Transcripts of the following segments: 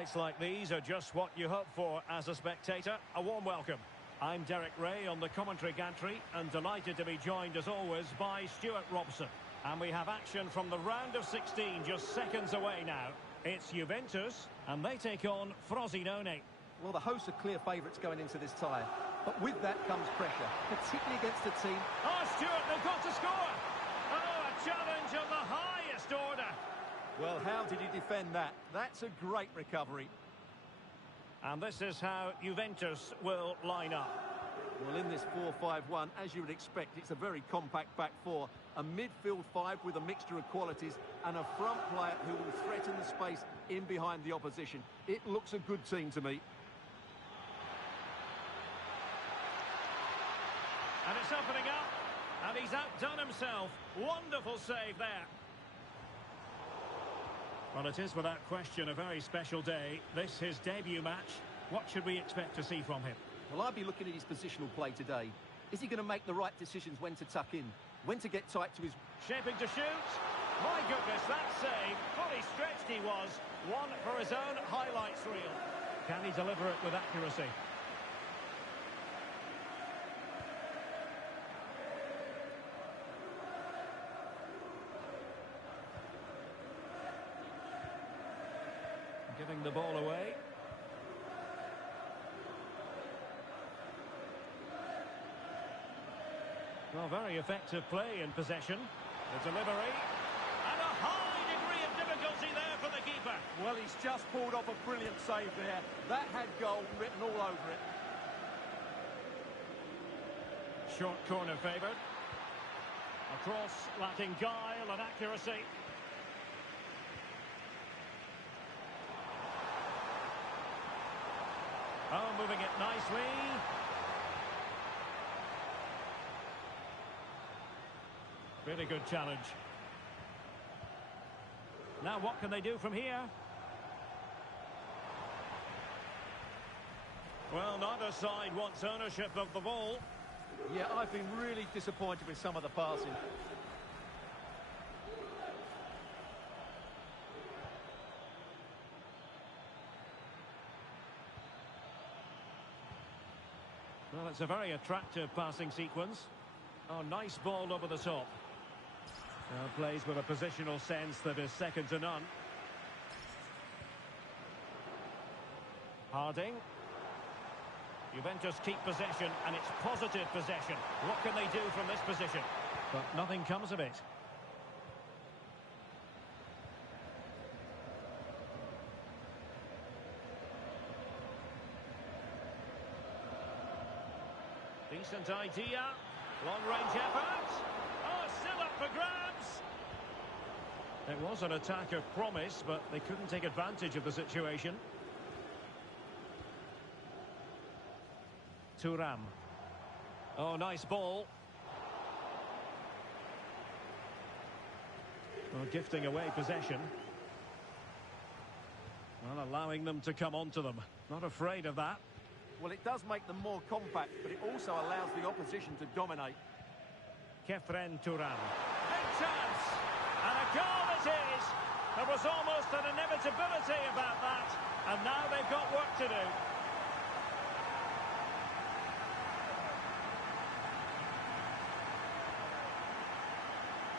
Highlights like these are just what you hope for as a spectator. A warm welcome. I'm Derek Ray on the commentary gantry and delighted to be joined as always by Stuart Robson. And we have action from the round of 16 just seconds away now. It's Juventus and they take on Frosinone. Well, the hosts are clear favourites going into this tie. But with that comes pressure, particularly against a team... Oh, Stuart, they've got to score! Oh, a challenge of the highest order. Well, how did he defend that? That's a great recovery. And this is how Juventus will line up. Well, in this 4-5-1, as you would expect, it's a very compact back four. A midfield five with a mixture of qualities and a front player who will threaten the space in behind the opposition. It looks a good team to me. And it's opening up, and he's outdone himself. Wonderful save there. Well, it is without question a very special day. This his debut match. What should we expect to see from him? Well, I'd be looking at his positional play today. Is he going to make the right decisions when to tuck in, when to get tight to his... Shaping to shoot. My goodness, that save. Fully stretched he was. One for his own highlights reel. Can he deliver it with accuracy? Giving the ball away. Well, very effective play in possession. The delivery. And a high degree of difficulty there for the keeper. Well, he's just pulled off a brilliant save there. That had goal written all over it. Short corner favoured. A cross lacking guile and accuracy. Oh, moving it nicely. Really good challenge. Now what can they do from here? Well, neither side wants ownership of the ball. Yeah, I've been really disappointed with some of the passing. Well, it's a very attractive passing sequence. Oh, nice ball over the top. Plays with a positional sense that is second to none. Harding. Juventus keep possession, and it's positive possession. What can they do from this position? But nothing comes of it. Decent idea. Long-range effort. Oh, still up for grabs. It was an attack of promise, but they couldn't take advantage of the situation. Thuram. Oh, nice ball. Well, gifting away possession. Well, allowing them to come onto them. Not afraid of that. Well, it does make them more compact, but it also allows the opposition to dominate. Khéphren Thuram. Big chance! And a goal it is! There was almost an inevitability about that, and now they've got work to do.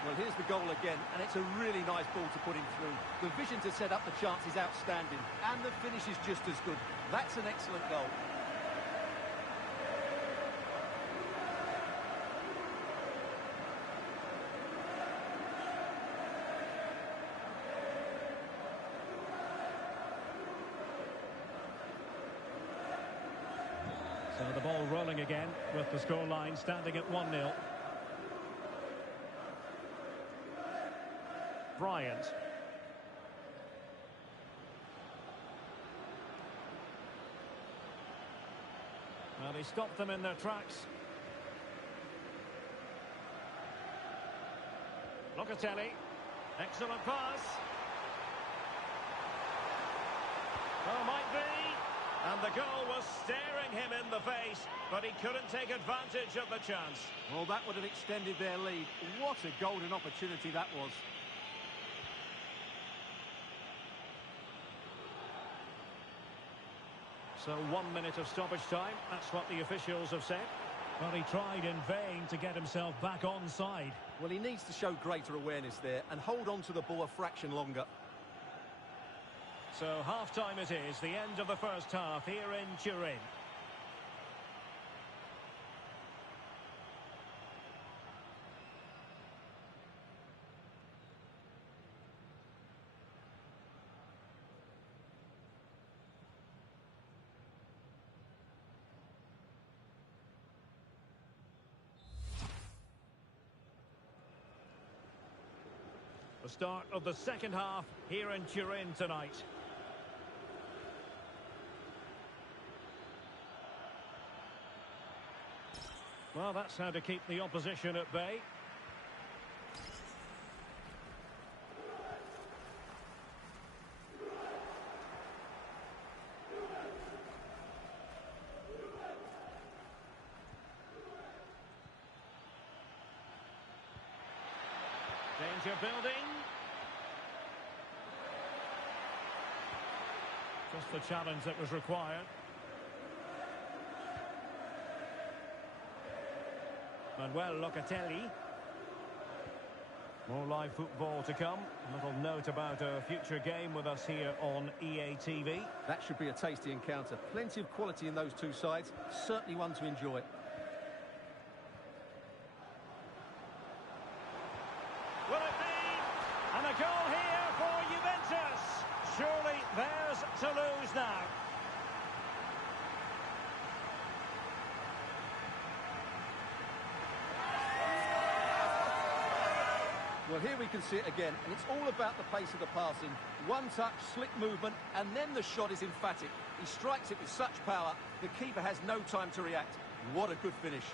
Well, here's the goal again, and it's a really nice ball to put him through. The vision to set up the chance is outstanding, and the finish is just as good. That's an excellent goal. So the ball rolling again with the scoreline standing at 1-0. Bryant. Well, he stopped them in their tracks. Locatelli. Excellent pass. Oh, might be. And the goal was staring him in the face, but he couldn't take advantage of the chance. Well, that would have extended their lead. What a golden opportunity that was. So 1 minute of stoppage time, that's what the officials have said. Well, he tried in vain to get himself back on side. Well, he needs to show greater awareness there and hold on to the ball a fraction longer. So half-time it is, the end of the first half here in Turin. The start of the second half here in Turin tonight. Well, that's how to keep the opposition at bay. Danger building. Just the challenge that was required. Manuel Locatelli. More live football to come. A little note about a future game with us here on EA TV. That should be a tasty encounter. Plenty of quality in those two sides. Certainly one to enjoy. Will it be? And a goal here for Juventus. Surely theirs to lose now. Well, here we can see it again, and it's all about the pace of the passing. One touch, slick movement, and then the shot is emphatic. He strikes it with such power, the keeper has no time to react. What a good finish.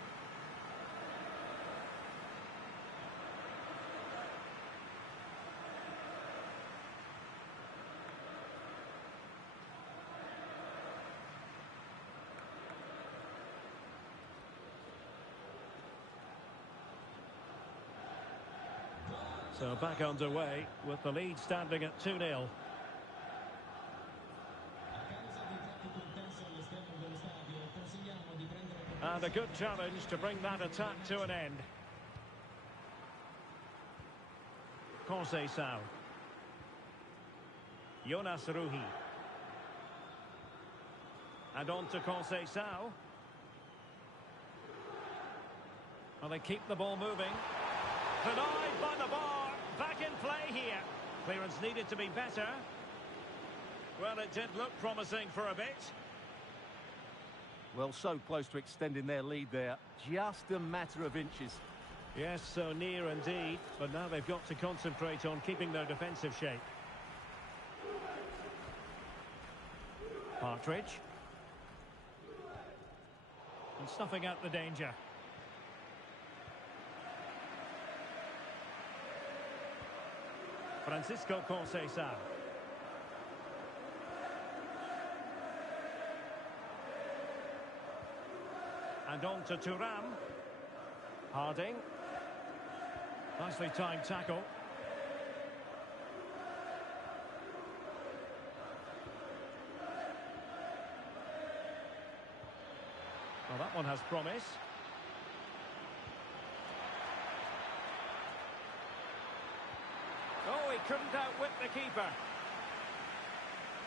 So back underway with the lead standing at 2-0. And a good challenge to bring that attack to an end. Conceição. Jonas Rui. And on to Conceição. Well, they keep the ball moving. Denied by the bar. Back in play here. Clearance needed to be better. Well, it did look promising for a bit. Well, so close to extending their lead there. Just a matter of inches. Yes, so near indeed. But now they've got to concentrate on keeping their defensive shape. Partridge. And snuffing out the danger. Francisco Conceição. And on to Thuram. Harding. Nicely timed tackle. Well, that one has promise. Oh, he couldn't outwit the keeper.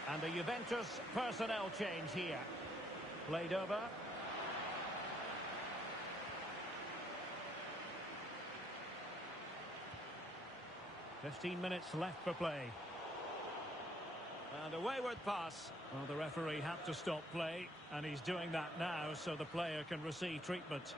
And a Juventus personnel change here. Played over. "15 minutes left for play. And a wayward pass. Well, the referee had to stop play, and he's doing that now so the player can receive treatment.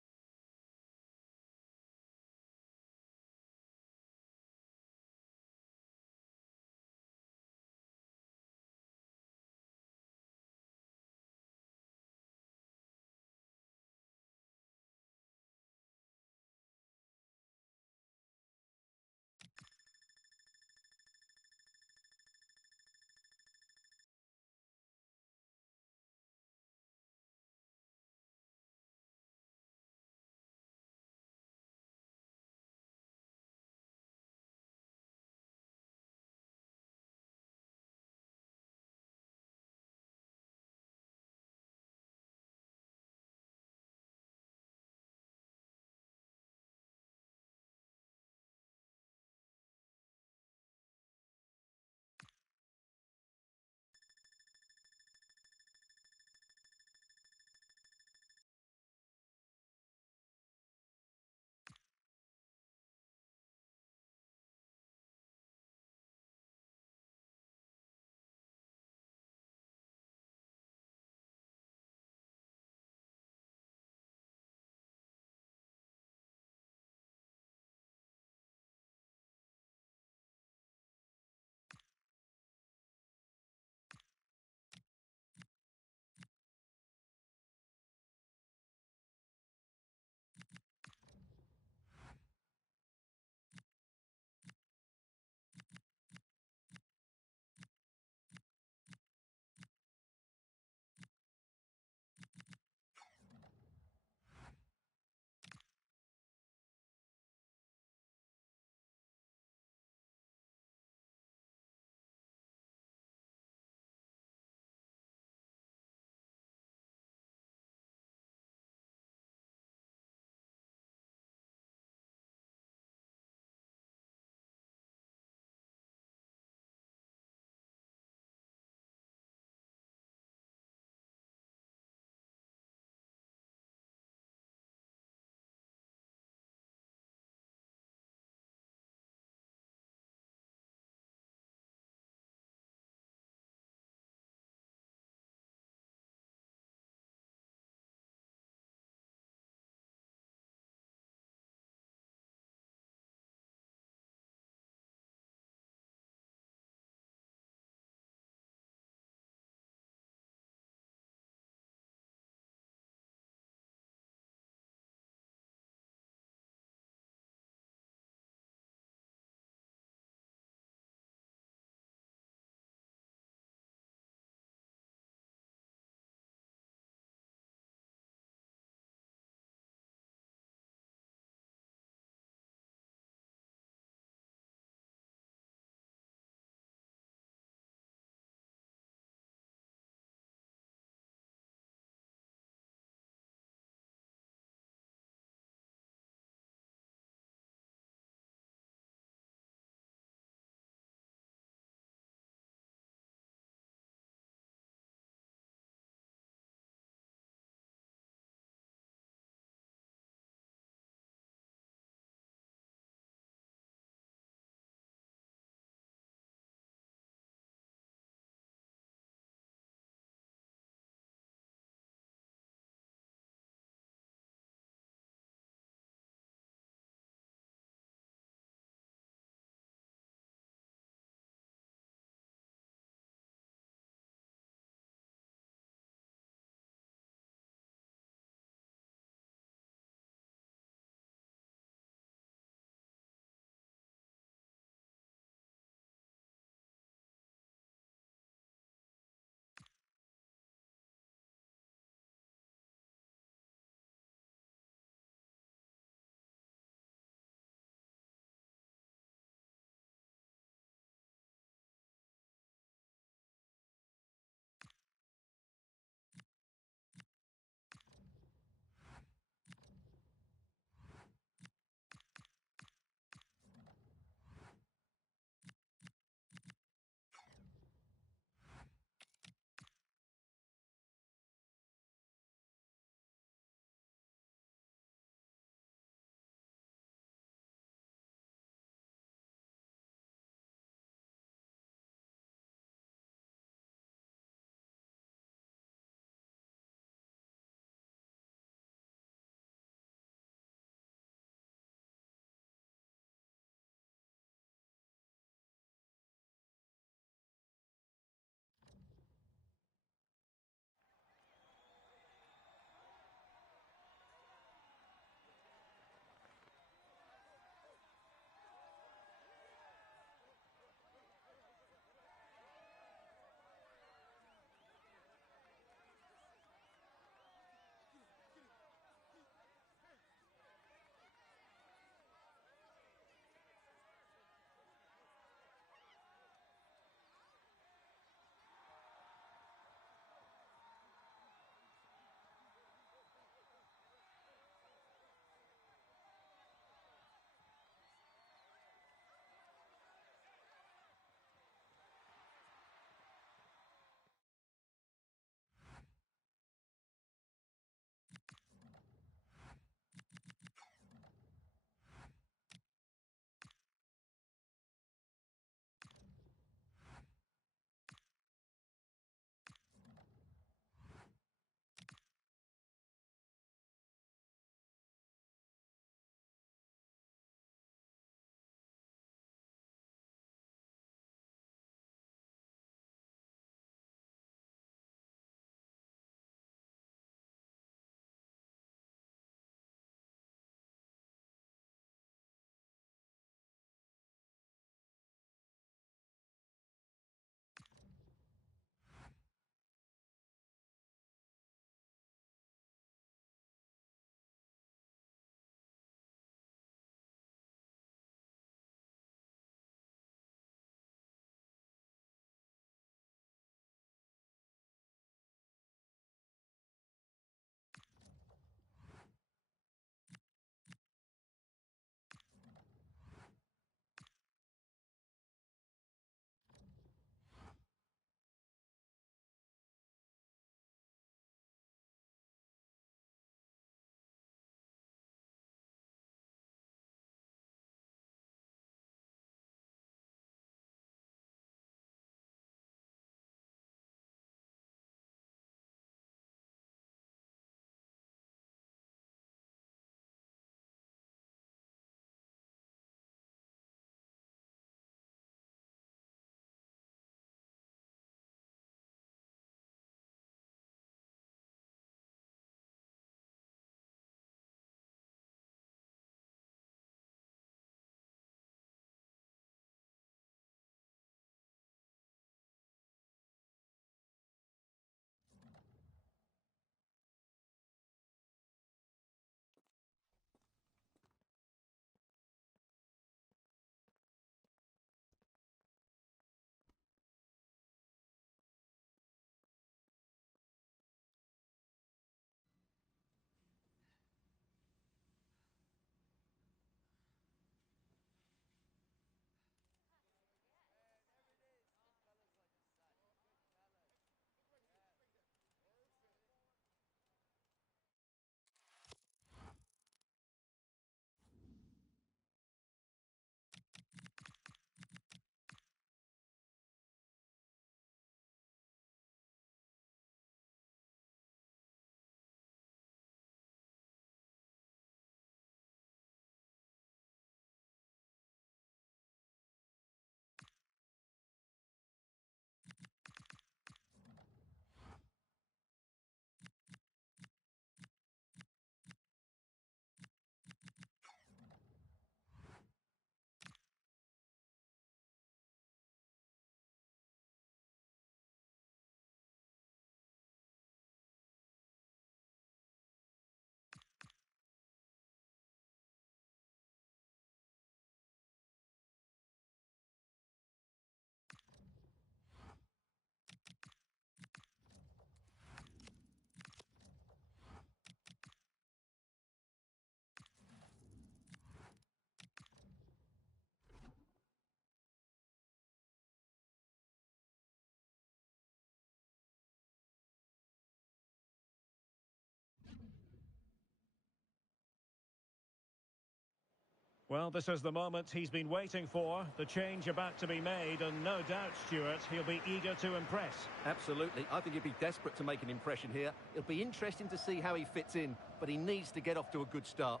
Well, this is the moment he's been waiting for. The change about to be made, and no doubt, Stuart, he'll be eager to impress. Absolutely. I think he'd be desperate to make an impression here. It'll be interesting to see how he fits in, but he needs to get off to a good start.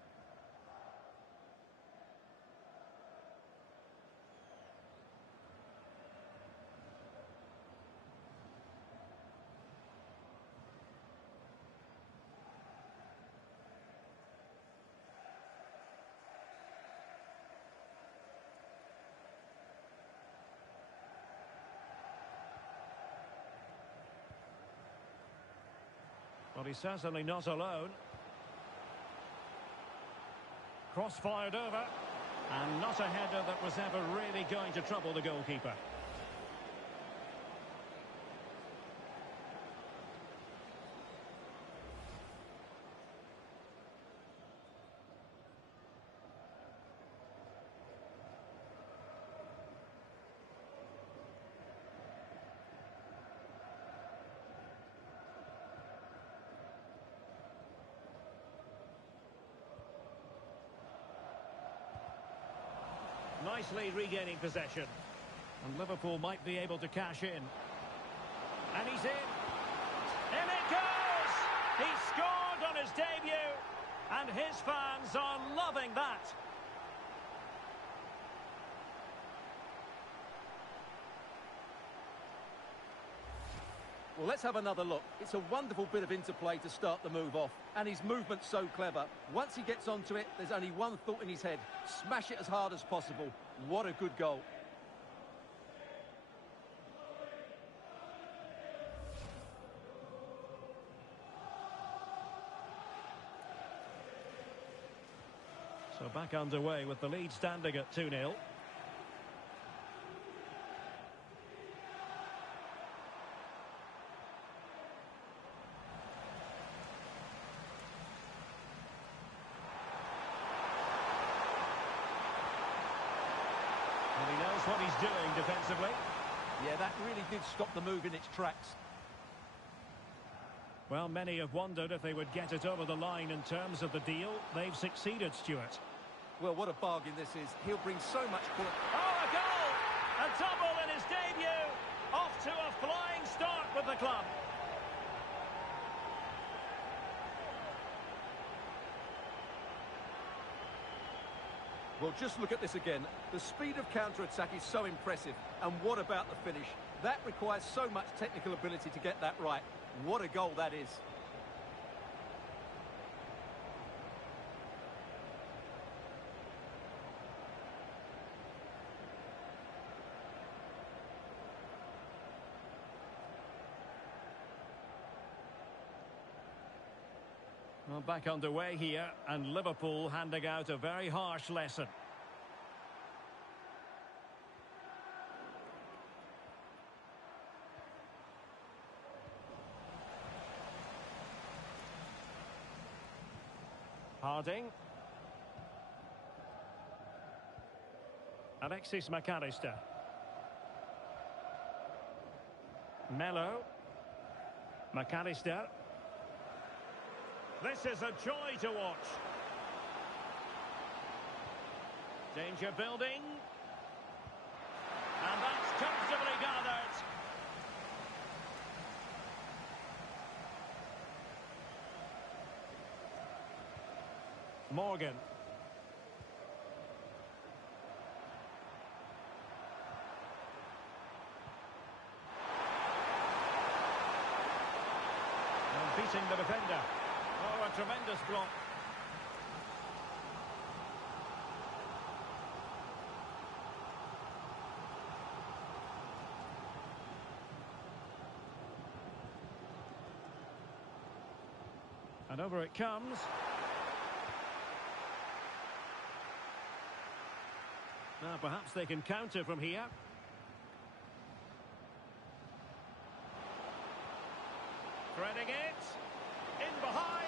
Well, he's certainly not alone. Cross-fired over. And not a header that was ever really going to trouble the goalkeeper. Nicely regaining possession. And Liverpool might be able to cash in. And he's in. In it goes! He scored on his debut. And his fans are loving that. Well, let's have another look. It's a wonderful bit of interplay to start the move off. And his movement's so clever. Once he gets onto it, there's only one thought in his head. Smash it as hard as possible. What a good goal. So back underway with the lead standing at 2-0. And he knows what he's doing defensively. Yeah, that really did stop the move in its tracks. Well, many have wondered if they would get it over the line in terms of the deal. They've succeeded, Stuart. Well, what a bargain this is. He'll bring so much... Oh, a goal! A double in his debut! Off to a flying start with the club. Well, just look at this again. The speed of counter-attack is so impressive. And what about the finish? That requires so much technical ability to get that right. What a goal that is. Well, back underway here, and Liverpool handing out a very harsh lesson. Harding. Alexis McAllister. Melo. McAllister. This is a joy to watch. Danger building. And that's comfortably gathered. Morgan. And beating the defender. Oh, a tremendous block. And over it comes. Now perhaps they can counter from here. Threading it. In behind.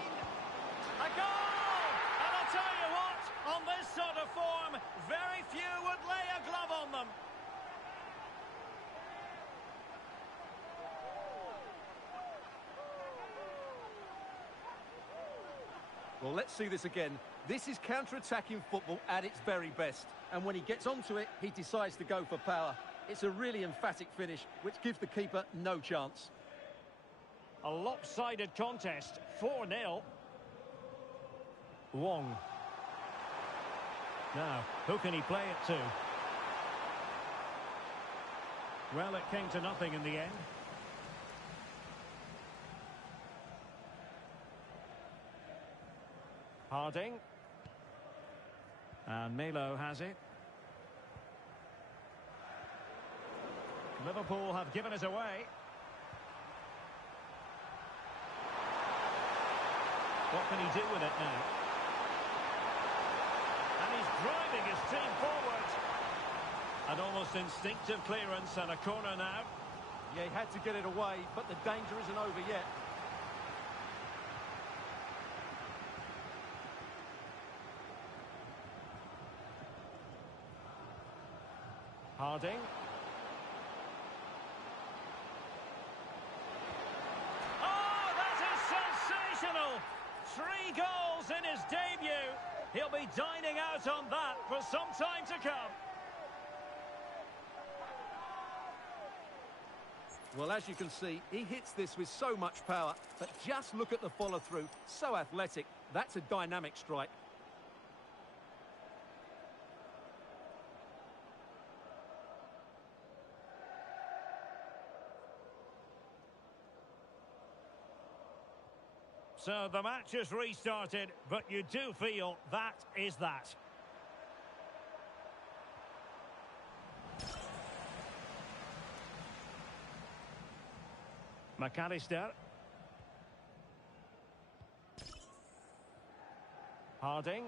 A goal! And I'll tell you what, on this sort of form, very few would lay a glove on them. Well, let's see this again. This is counter-attacking football at its very best. And when he gets onto it, he decides to go for power. It's a really emphatic finish, which gives the keeper no chance. A lopsided contest, 4-0. Wong. Now, who can he play it to? Well, it came to nothing in the end. Harding. And Melo has it. Liverpool have given it away. What can he do with it now? And he's driving his team forward. An almost instinctive clearance and a corner now. Yeah, he had to get it away, but the danger isn't over yet. Harding. Oh, that is sensational! 3 goals in his debut. He'll be dining out on that for some time to come. Well, as you can see, he hits this with so much power, but just look at the follow-through. So athletic. That's a dynamic strike. So the match has restarted, but you do feel that is that. McAllister. Harding.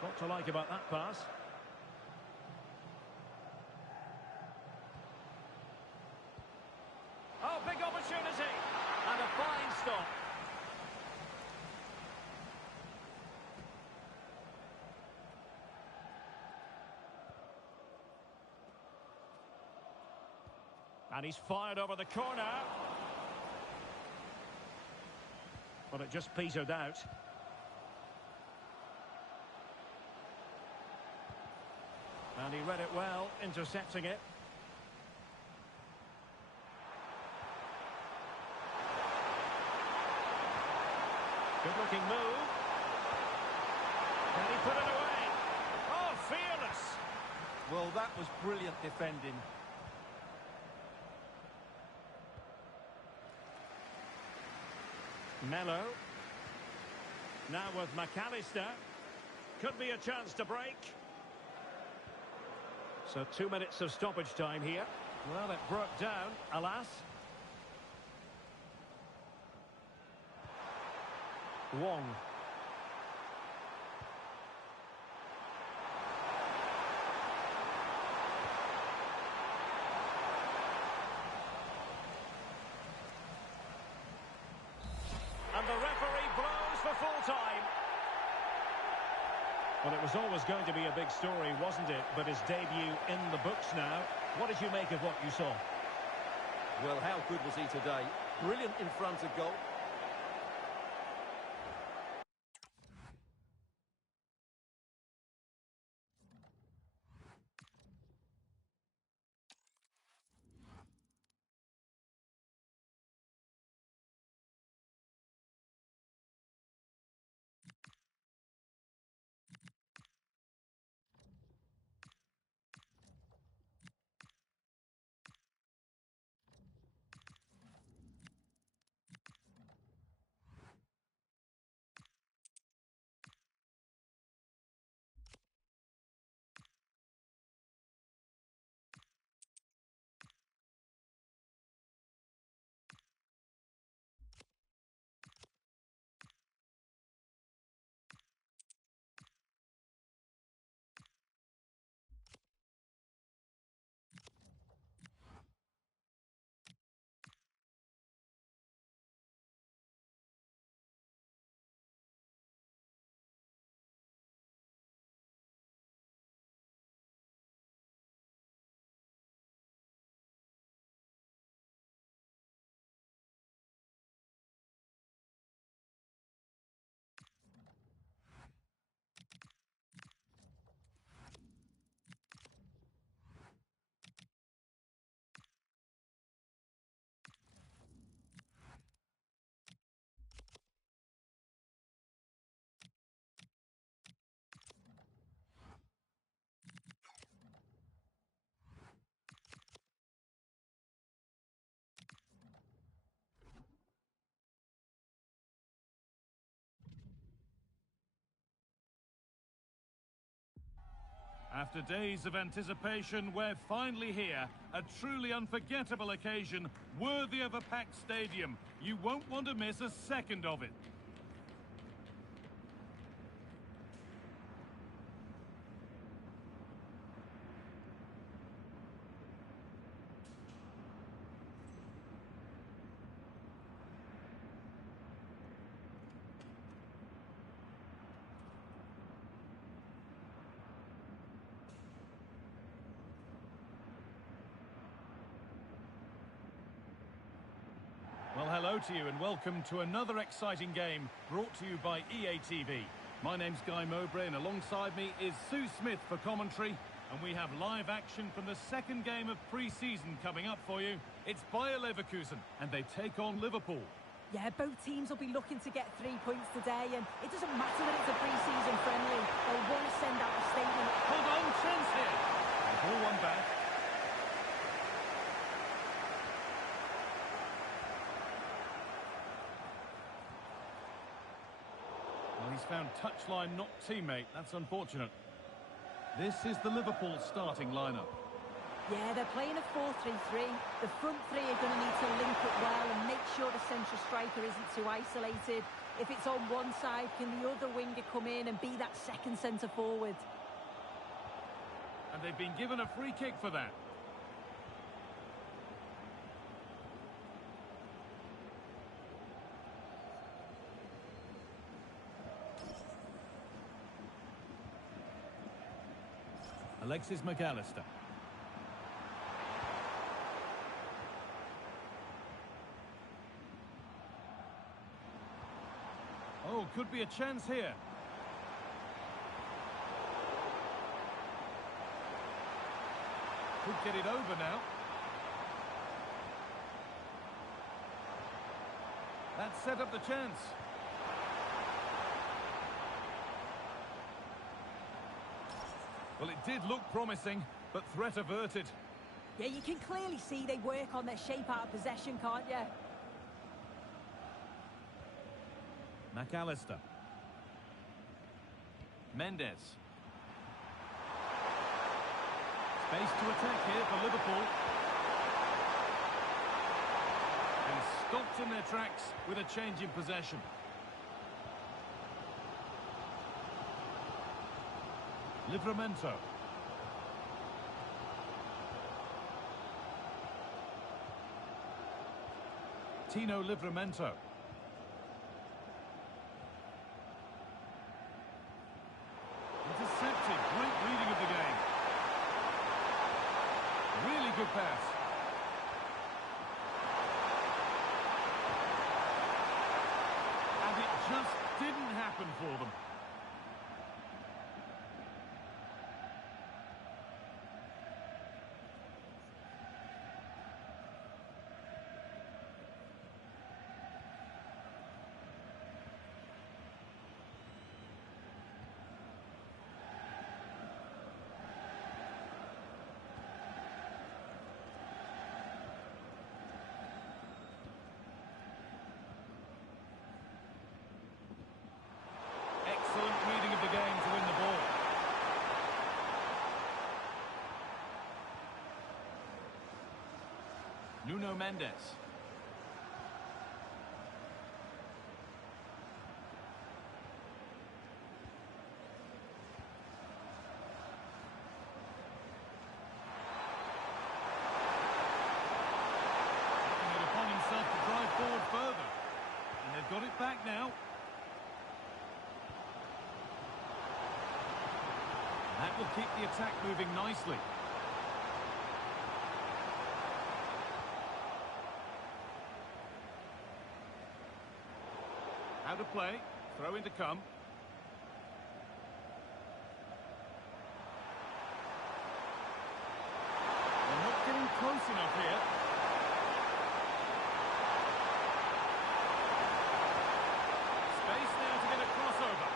What to like about that pass? Oh, big opportunity. And a fine stop. And he's fired over the corner. But it just petered out. And he read it well, intercepting it. Good-looking move. Can he put it away? Oh, fearless. Well, that was brilliant defending. Melo. Now with McAllister. Could be a chance to break. So 2 minutes of stoppage time here. Well, it broke down, alas. Wong. And the referee blows for full time. Well, it was always going to be a big story, wasn't it? But his debut in the books now. What did you make of what you saw? Well, how good was he today? Brilliant in front of goal. After days of anticipation, we're finally here. A truly unforgettable occasion, worthy of a packed stadium. You won't want to miss a second of it. Well, hello to you and welcome to another exciting game brought to you by EA TV. My name's Guy Mowbray and alongside me is Sue Smith for commentary, and we have live action from the second game of pre-season coming up for you. It's Bayer Leverkusen and they take on Liverpool. Yeah, both teams will be looking to get 3 points today, and it doesn't matter that it's a pre-season friendly. They'll want to send out a statement. Hold on, chance here. The ball one back. He's found touchline, not teammate. That's unfortunate. This is the Liverpool starting lineup. Yeah, they're playing a 4-3-3. The front three are going to need to link up well and make sure the central striker isn't too isolated. If it's on one side, can the other winger come in and be that second centre forward? And they've been given a free kick for that. Alexis McAllister. Oh, could be a chance here. Could get it over now. That set up the chance. Well, it did look promising, but threat averted. Yeah, you can clearly see they work on their shape out of possession, can't you? McAllister. Mendes. Space to attack here for Liverpool. And stopped in their tracks with a change in possession. Livramento. Tino Livramento. Intercepted. Great reading of the game. Really good pass. And it just didn't happen for them. Excellent reading of the game to win the ball. Nuno Mendes. Taking it upon himself to drive forward further. And they've got it back now. That will keep the attack moving nicely. How to play. Throw in to come. They're not getting close enough here. Space now to get a crossover.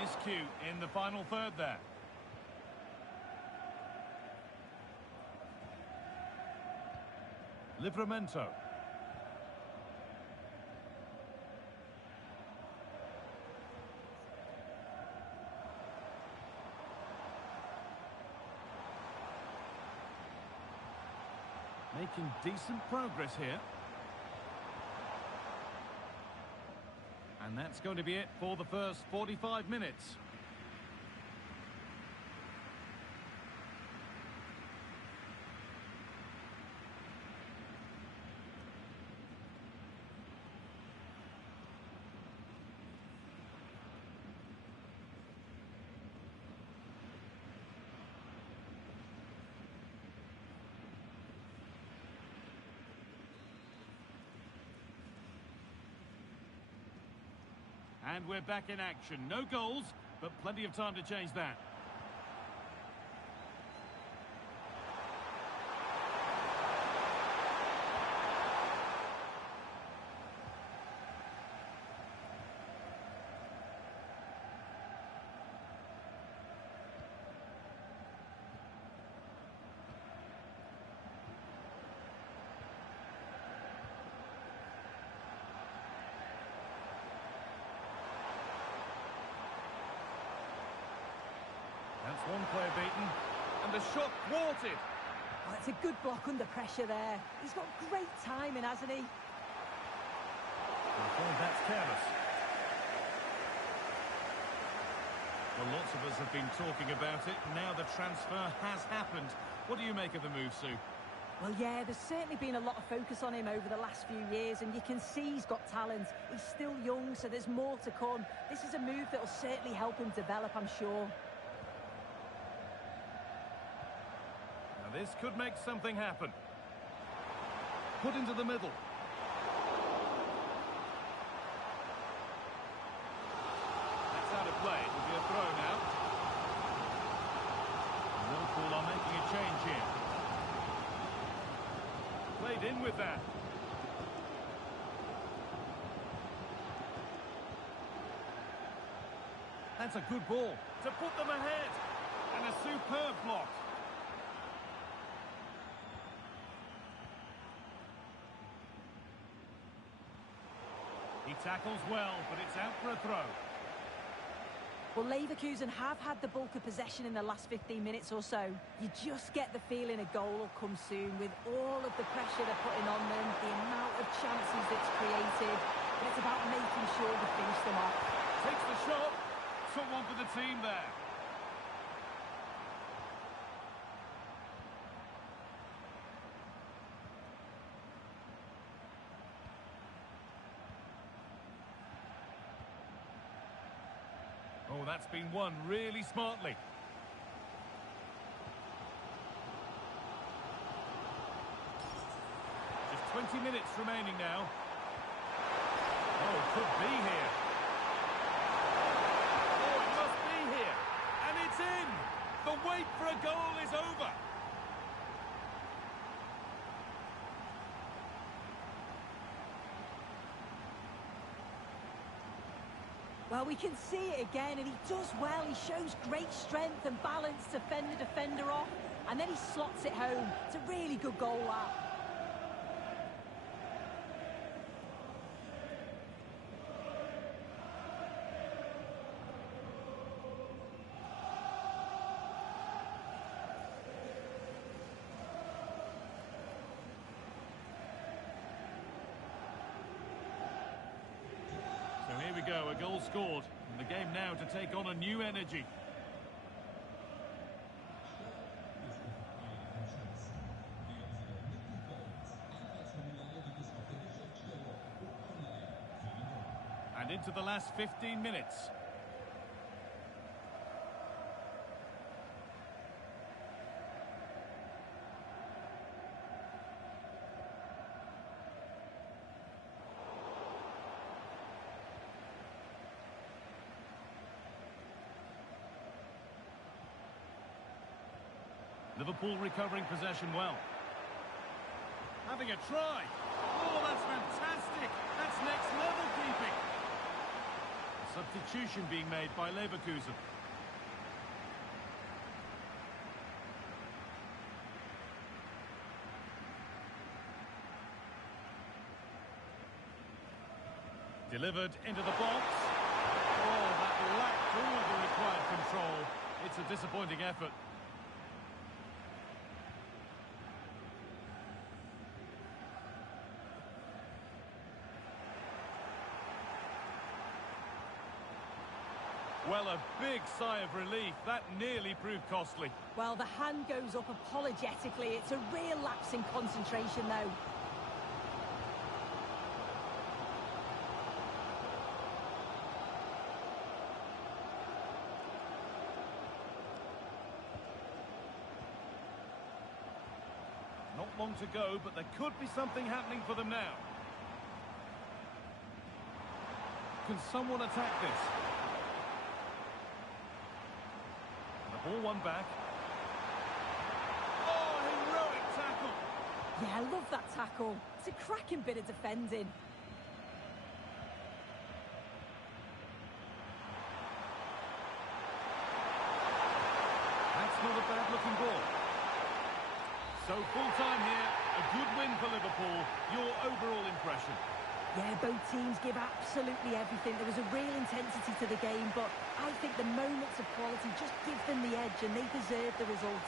Miscue in the final third there. Livramento. Making decent progress here. And that's going to be it for the first 45 minutes. And we're back in action. No goals, but plenty of time to change that. That's one player beaten, and the shot thwarted. Oh, it's a good block under pressure there. He's got great timing, hasn't he? Well, that's careless. Well, lots of us have been talking about it. Now the transfer has happened. What do you make of the move, Sue? Well, yeah, there's certainly been a lot of focus on him over the last few years, and you can see he's got talent. He's still young, so there's more to come. This is a move that will certainly help him develop, I'm sure. This could make something happen. Put into the middle. That's out of play. It will be a throw now. Liverpool are making a change here. Played in with that. That's a good ball to put them ahead. And a superb block. He tackles well, but it's out for a throw. Well, Leverkusen have had the bulk of possession in the last 15 minutes or so. You just get the feeling a goal will come soon with all of the pressure they're putting on them, the amount of chances it's created. But it's about making sure they finish them off. Takes the shot. Took one for the team there. Oh, that's been won really smartly. Just 20 minutes remaining now. Oh, could be here. Oh, it must be here. And it's in. The wait for a goal is over. Well, we can see it again, and he does well. He shows great strength and balance to fend the defender off, and then he slots it home. It's a really good goal, that. So here we go, a goal scored. And the game now to take on a new energy. And into the last 15 minutes. Liverpool recovering possession well. Having a try. Oh, that's fantastic. That's next level keeping. A substitution being made by Leverkusen. Delivered into the box. Oh, that lacked all of the required control. It's a disappointing effort. Well, a big sigh of relief. That nearly proved costly. Well, the hand goes up apologetically. It's a real lapse in concentration, though. Not long to go, but there could be something happening for them now. Can someone attack this? The ball won back. Oh, heroic tackle! Yeah, I love that tackle. It's a cracking bit of defending. That's not a bad-looking ball. So full-time here, a good win for Liverpool. Your overall impression? Yeah, both teams give absolutely everything. There was a real intensity to the game, but I think the moments of quality just give them the edge and they deserve the result.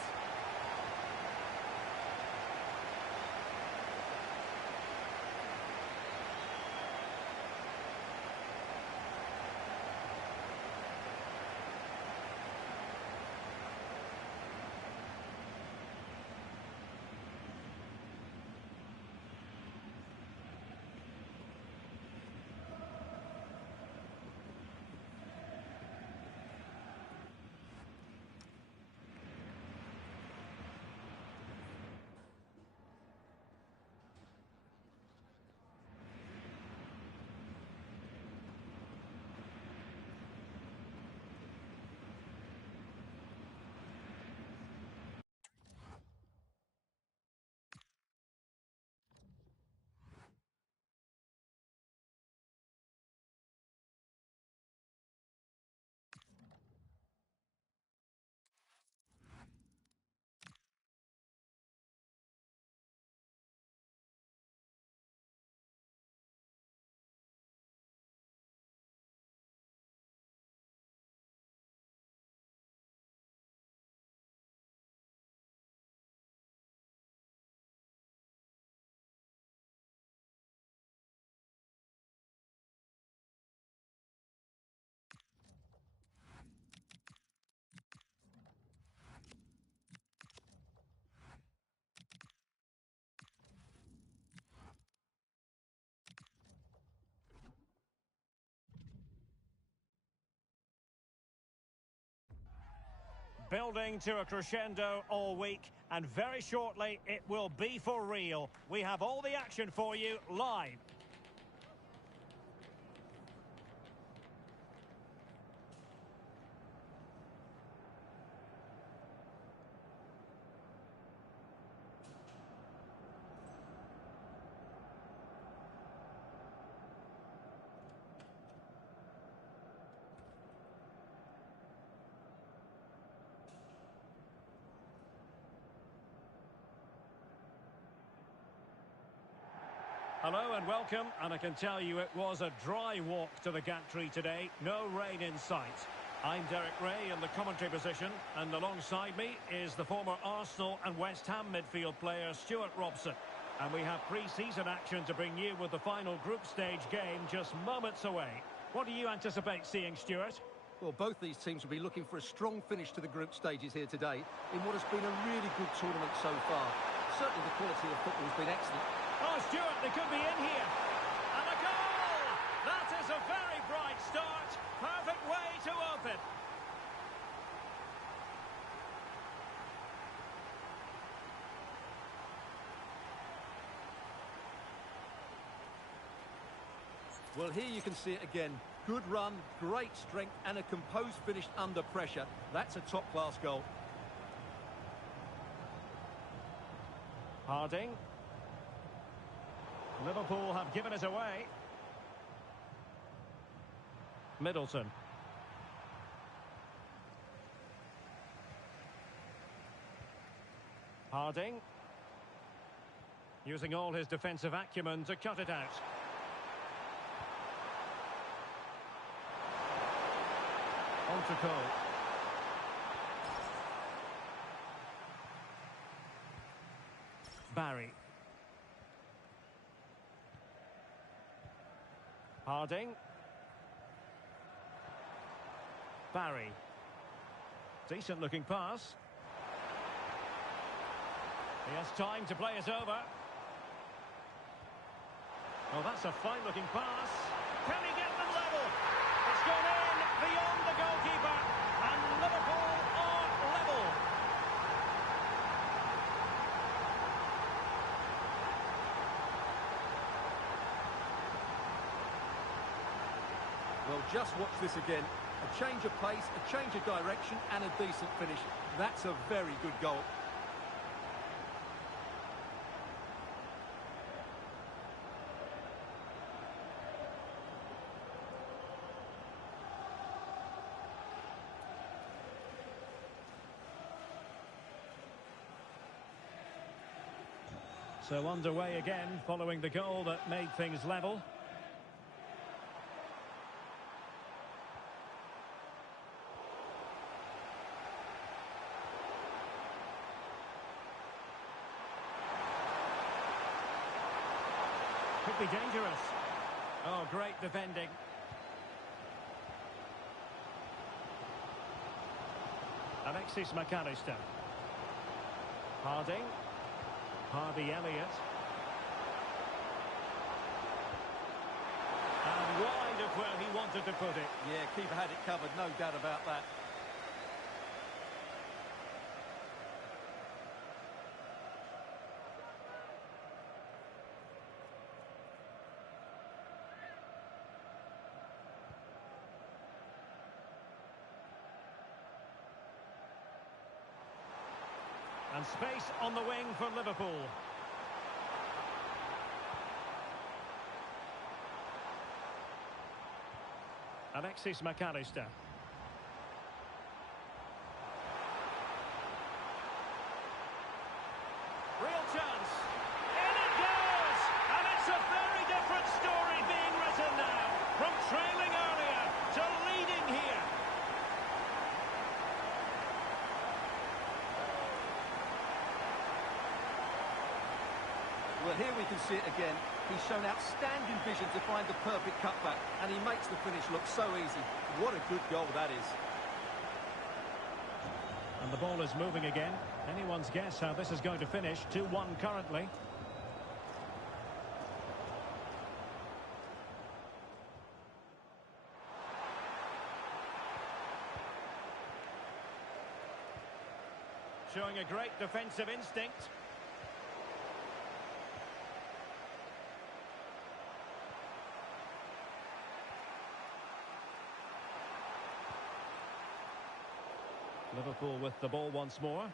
Building to a crescendo all week, and very shortly it will be for real. We have all the action for you live. Hello and welcome, and I can tell you it was a dry walk to the gantry today, no rain in sight. I'm Derek Ray in the commentary position, and alongside me is the former Arsenal and West Ham midfield player Stuart Robson. And we have pre-season action to bring you with the final group stage game just moments away. What do you anticipate seeing, Stuart? Well, both these teams will be looking for a strong finish to the group stages here today in what has been a really good tournament so far. Certainly the quality of football has been excellent. Oh, Stuart, they could be in here. And a goal! That is a very bright start. Perfect way to open. Well, here you can see it again. Good run, great strength, and a composed finish under pressure. That's a top-class goal. Harding. Liverpool have given it away. Middleton. Harding. Using all his defensive acumen to cut it out. On to Cole. Barry. Harding. Barry. Decent looking pass. He has time to play it over. Oh, that's a fine looking pass. Can he get them level? It's gone in beyond the goalkeeper. And Liverpool are level. Well, just watch this again. A change of pace, a change of direction, and a decent finish. That's a very good goal. So underway again, following the goal that made things level. Could be dangerous. Oh, great defending. Alexis McAllister. Harding. Harvey Elliott. And wide of where he wanted to put it. Yeah, keeper had it covered, no doubt about that. And space on the wing for Liverpool. Alexis McAllister. Real chance. In it goes! And it's a very different story being written now. From trailing earlier to leading here. Well, here we can see it again. He's shown outstanding vision to find the perfect cutback, and he makes the finish look so easy. What a good goal that is. And the ball is moving again. Anyone's guess how this is going to finish. 2-1 currently. Showing a great defensive instinct. Liverpool with the ball once more.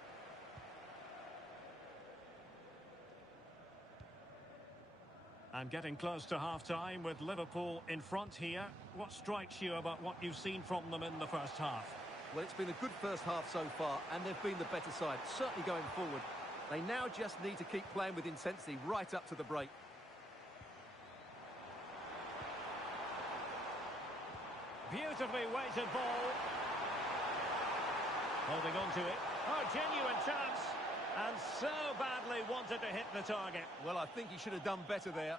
And getting close to half-time with Liverpool in front here. What strikes you about what you've seen from them in the first half? Well, it's been a good first half so far, and they've been the better side, certainly going forward. They now just need to keep playing with intensity right up to the break. Beautifully weighted ball. Holding on to it. Oh, genuine chance. And so badly wanted to hit the target. Well, I think he should have done better there.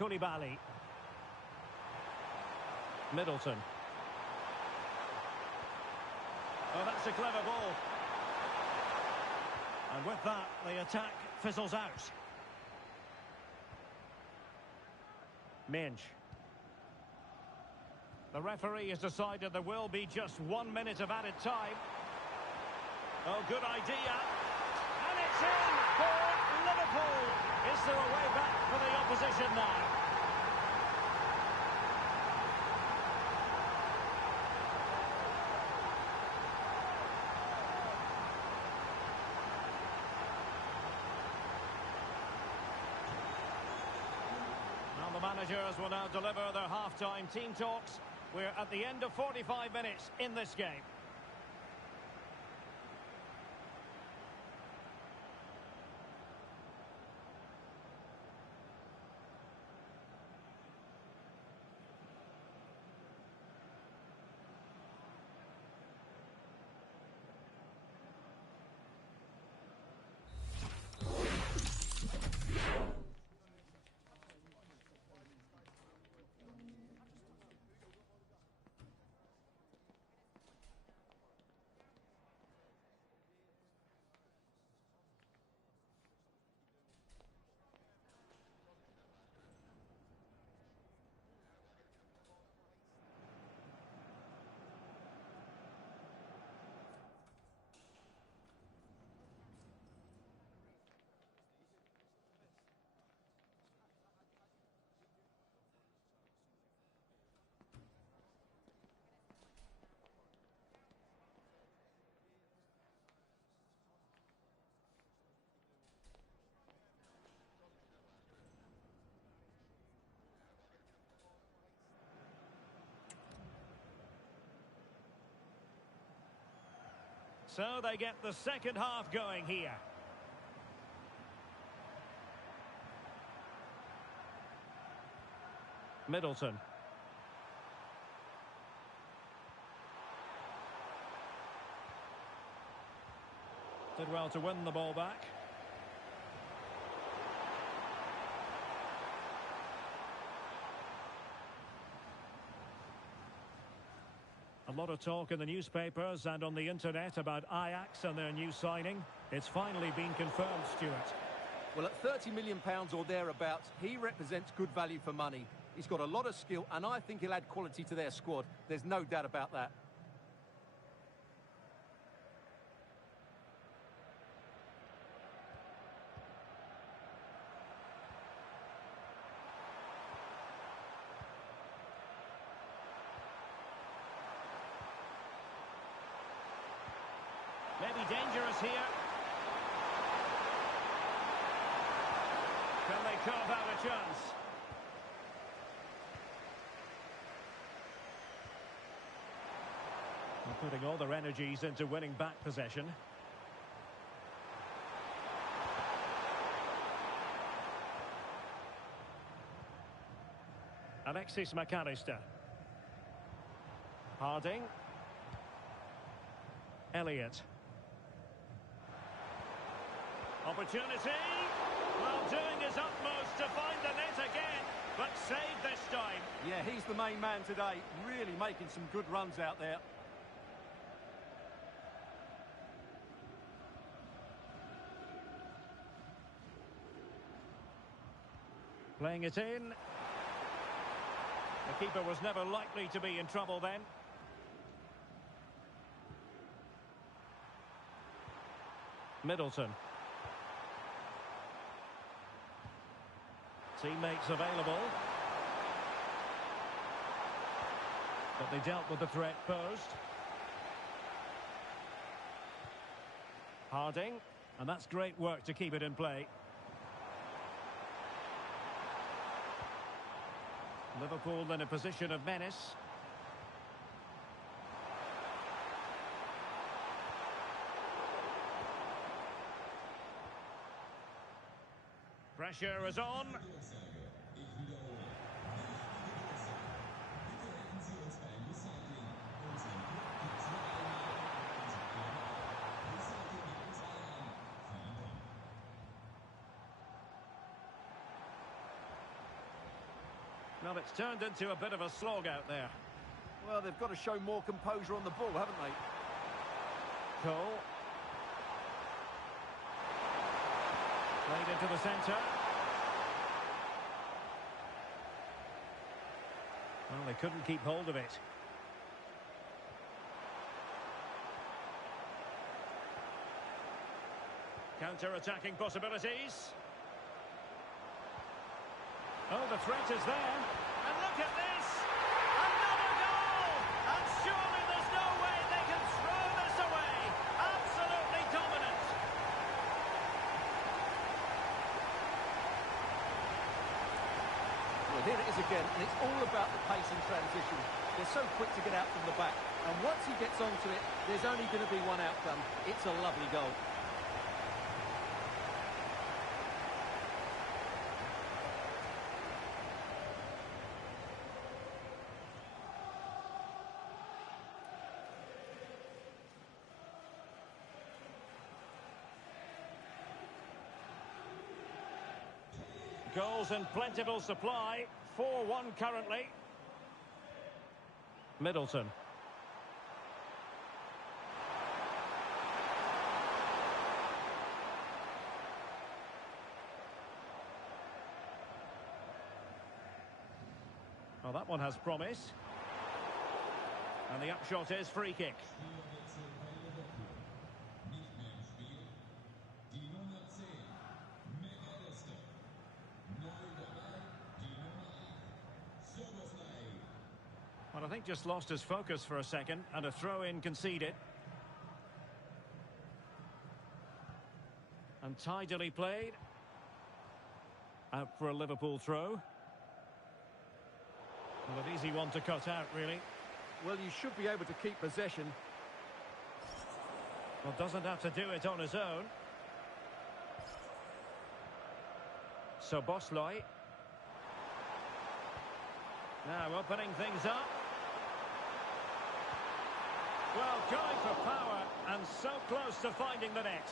Koulibaly. Middleton. Oh, that's a clever ball. And with that, the attack fizzles out. Minge. The referee has decided there will be just 1 minute of added time. Oh, good idea. And it's in for Liverpool. Is there a way back for the opposition now? The managers will now deliver their half-time team talks. We're at the end of 45 minutes in this game. So they get the second half going here. Middleton. Did well to win the ball back. A lot of talk in the newspapers and on the internet about Ajax and their new signing. It's finally been confirmed, Stuart. Well, at £30 million or thereabouts, he represents good value for money. He's got a lot of skill, and I think he'll add quality to their squad. There's no doubt about that. Maybe dangerous here. Can they carve out a chance? They're putting all their energies into winning back possession. Alexis McAllister. Harding. Elliott. Opportunity. Well, doing his utmost to find the net again, but saved this time. Yeah, he's the main man today, really making some good runs out there. Playing it in. The keeper was never likely to be in trouble then. Middleton. Teammates available. But they dealt with the threat posed. Harding. And that's great work to keep it in play. Liverpool in a position of menace. Pressure is on. Well, it's turned into a bit of a slog out there. Well, they've got to show more composure on the ball, haven't they? Cole. Played into the centre. Well, they couldn't keep hold of it. Counter-attacking possibilities. Oh, the threat is there. And look at this! Another goal! And surely there's no way they can throw this away! Absolutely dominant! Well, here it is again, and it's all about the pace and transition. They're so quick to get out from the back, and once he gets onto it, there's only going to be one outcome. It's a lovely goal. Goals in plentiful supply. 4-1 currently. Middleton. Well, that one has promise. And the upshot is free kick. Well, I think just lost his focus for a second, and a throw-in conceded. And tidily played. Out for a Liverpool throw. Well, an easy one to cut out, really. Well, you should be able to keep possession. Well, doesn't have to do it on his own. So Bosley. Now opening things up. Well, going for power and so close to finding the net.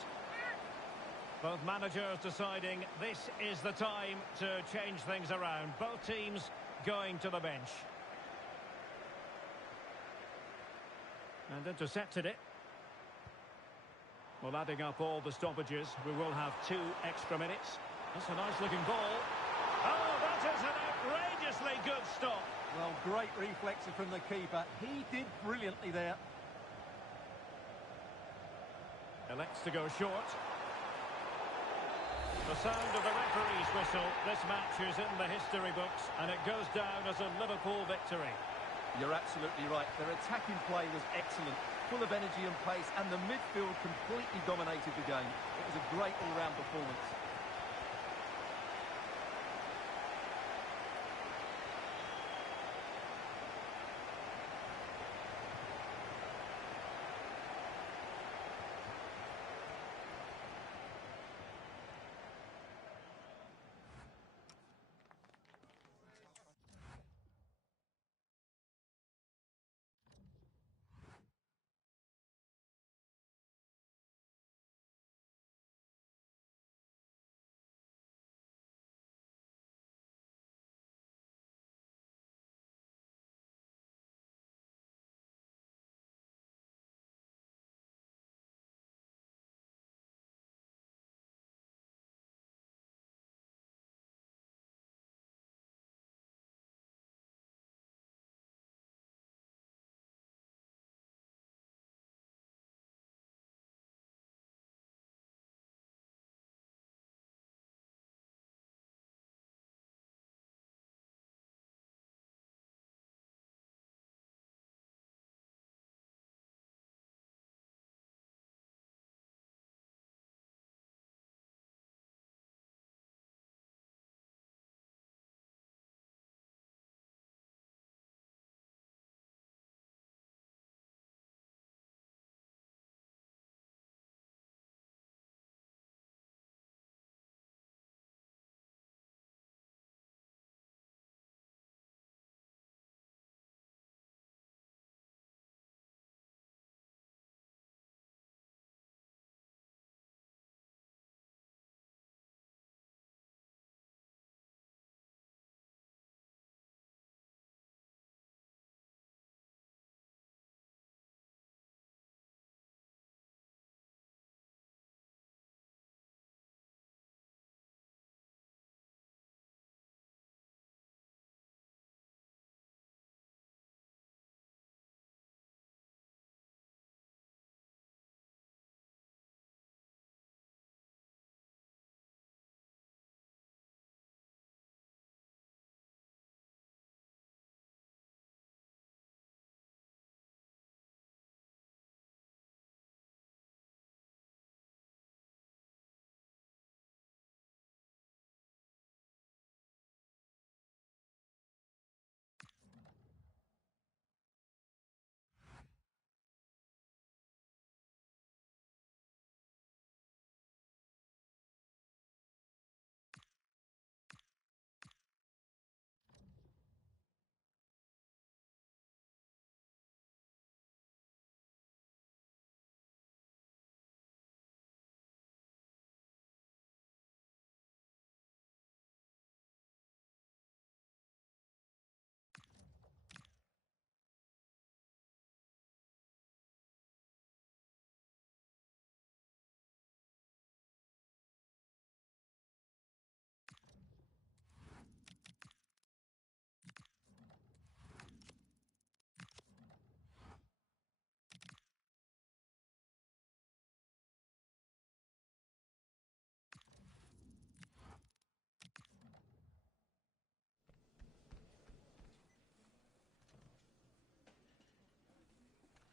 Both managers deciding this is the time to change things around. Both teams going to the bench. And intercepted it. Well, adding up all the stoppages, we will have 2 extra minutes. That's a nice-looking ball. Oh, that is an outrageously good stop. Well, great reflexes from the keeper. He did brilliantly there. Elects to go short. The sound of the referee's whistle. This match is in the history books, and it goes down as a Liverpool victory. You're absolutely right. Their attacking play was excellent, full of energy and pace, and the midfield completely dominated the game. It was a great all-round performance.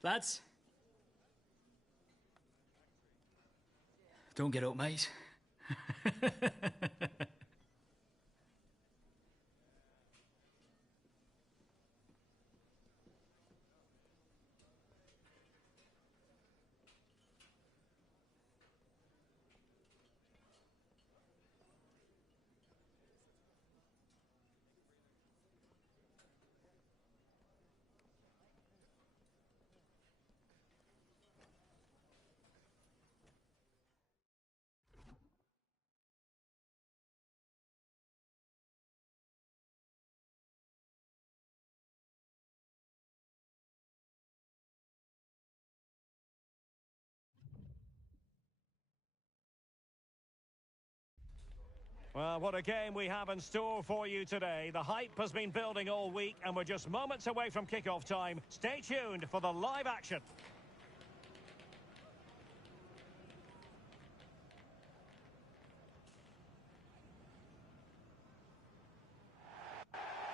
Lads? Don't get up, mate. Well, what a game we have in store for you today. The hype has been building all week, and we're just moments away from kickoff time. Stay tuned for the live action.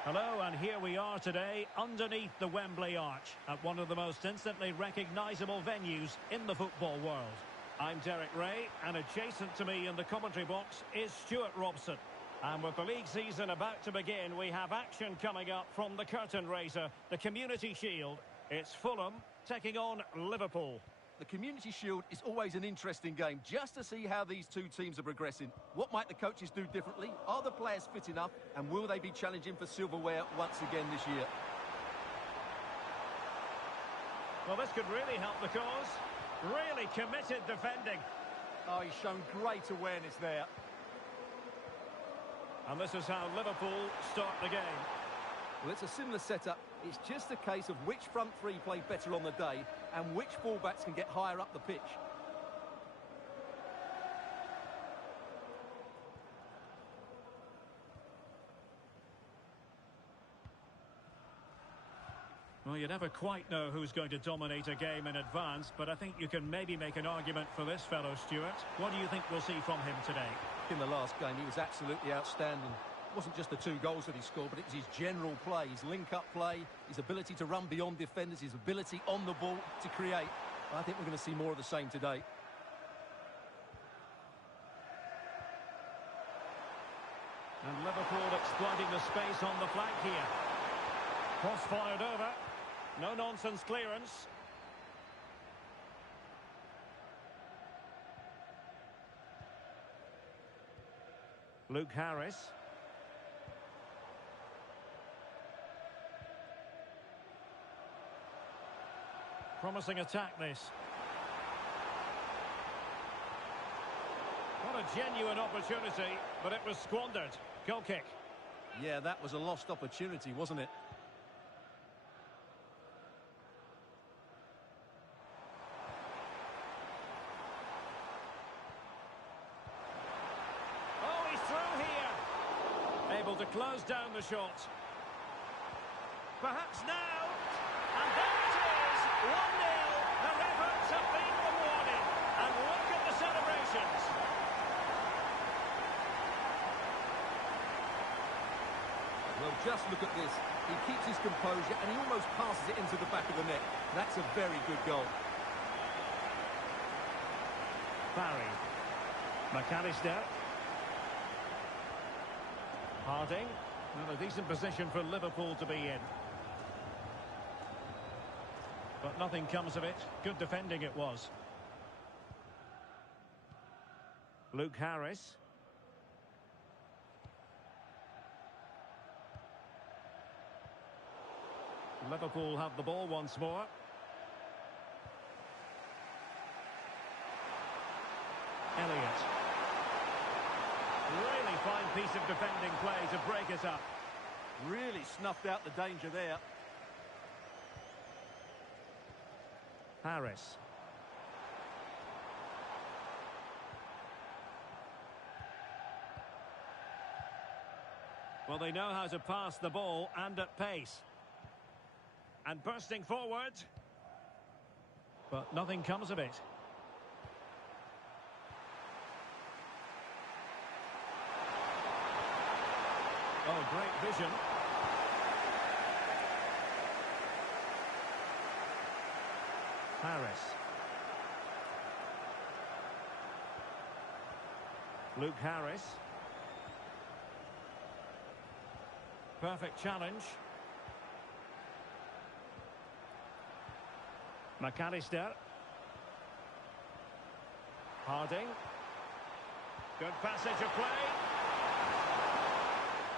Hello, and here we are today underneath the Wembley Arch at one of the most instantly recognisable venues in the football world. I'm Derek Ray, and adjacent to me in the commentary box is Stuart Robson. And with the league season about to begin, we have action coming up from the curtain raiser, the Community Shield. It's Fulham taking on Liverpool. The Community Shield is always an interesting game, just to see how these two teams are progressing. What might the coaches do differently? Are the players fit enough? And will they be challenging for silverware once again this year? Well, this could really help the cause. Really committed defending. Oh, he's shown great awareness there. And this is how Liverpool start the game. Well, it's a similar setup. It's just a case of which front three play better on the day and which fullbacks can get higher up the pitch. Well, you never quite know who's going to dominate a game in advance, but I think you can maybe make an argument for this fellow, Stuart. What do you think we'll see from him today? In the last game, he was absolutely outstanding. It wasn't just the 2 goals that he scored, but it was his general play, his link-up play, his ability to run beyond defenders, his ability on the ball to create. I think we're going to see more of the same today. And Liverpool exploiting the space on the flank here. Cross fired over. No-nonsense clearance. Luke Harris. Promising attack, this. What a genuine opportunity, but it was squandered. Goal kick. Yeah, that was a lost opportunity, wasn't it? Oh, he's through here. Able to close down the shot. Perhaps now. And there it is. 1-0. Their efforts have been rewarded. And look at the celebrations. Well, just look at this. He keeps his composure and he almost passes it into the back of the net. That's a very good goal. Barry. McAllister. Harding. Well, a decent position for Liverpool to be in. But nothing comes of it. Good defending it was. Luke Harris. Liverpool have the ball once more. Elliott. Really fine piece of defending play to break it up. Really snuffed out the danger there. Harris. Well, they know how to pass the ball and at pace. And bursting forward. But nothing comes of it. Oh, great vision. Harris. Luke Harris. Perfect challenge. McAllister. Harding. Good passage of play.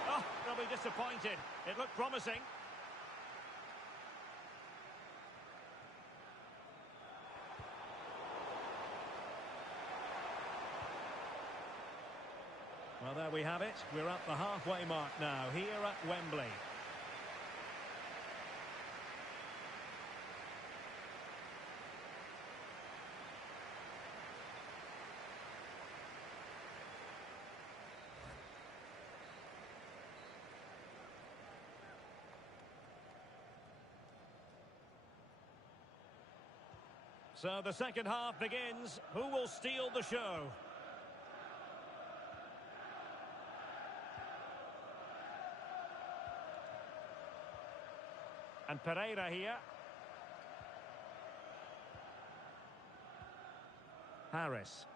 Oh, they'll be disappointed. It looked promising. Well, there we have it. We're at the halfway mark now, here at Wembley. So the second half begins. Who will steal the show? And Pereira here. Harris.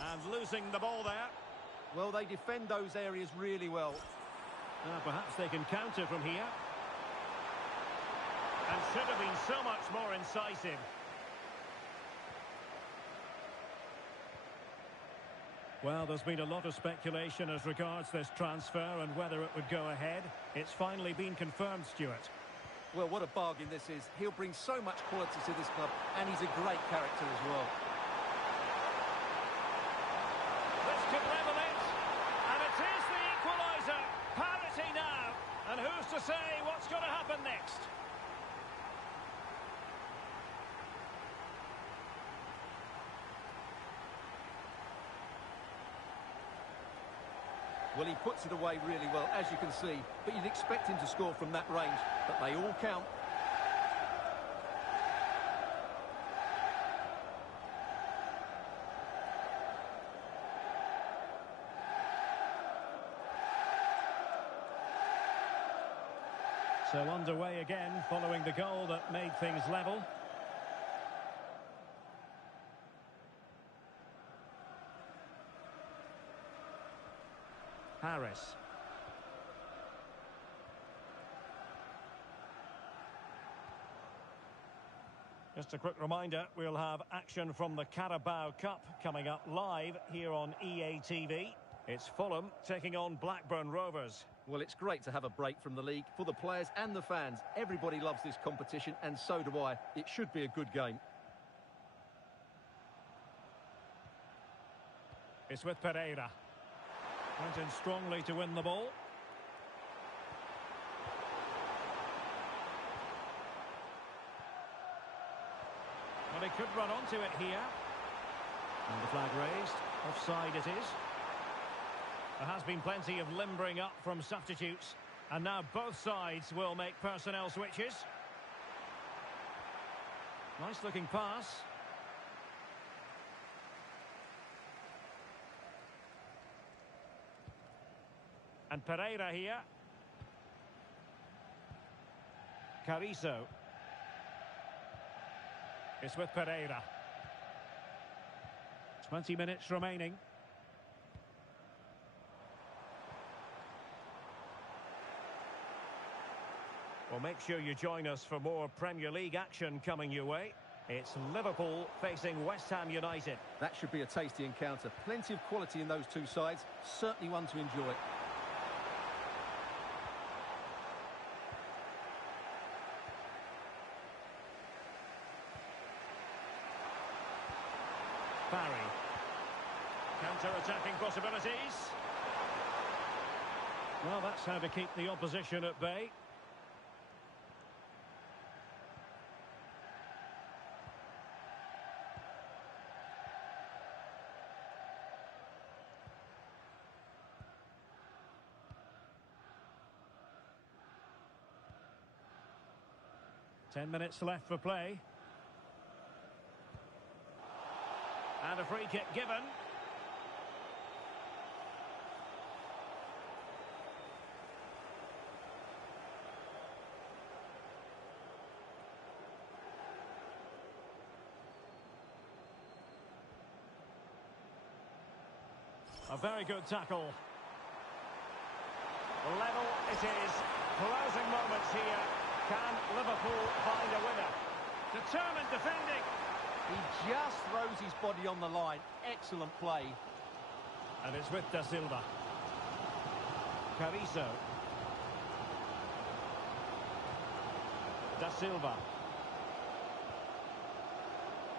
And losing the ball there. Well, they defend those areas really well. Perhaps they can counter from here. And should have been so much more incisive. Well, there's been a lot of speculation as regards this transfer and whether it would go ahead. It's finally been confirmed, Stuart. Well, what a bargain this is. He'll bring so much quality to this club, and he's a great character as well. This could level it, and it is the equaliser. Parity now, and who's to say what's going to happen next? Well, he puts it away really well, as you can see, but you'd expect him to score from that range, but they all count. So underway again, following the goal that made things level. Harris. Just a quick reminder, we'll have action from the Carabao Cup coming up live here on EA TV. It's Fulham taking on Blackburn Rovers. Well, it's great to have a break from the league for the players and the fans. Everybody loves this competition, and so do I. It should be a good game. It's with Pereira. Went in strongly to win the ball. Well, he could run onto it here. And the flag raised. Offside it is. There has been plenty of limbering up from substitutes. And now both sides will make personnel switches. Nice looking pass. And Pereira here. Carrizo. It's with Pereira. 20 minutes remaining. Well, make sure you join us for more Premier League action coming your way. It's Liverpool facing West Ham United. That should be a tasty encounter. Plenty of quality in those two sides. Certainly one to enjoy. Barry. Counter-attacking possibilities. Well, that's how to keep the opposition at bay. Ten minutes left for play. And a free kick given. A very good tackle. Level it is. Closing moments here. Can Liverpool find a winner? Determined defending. He just throws his body on the line. Excellent play. And it's with Da Silva. Carrizo. Da Silva.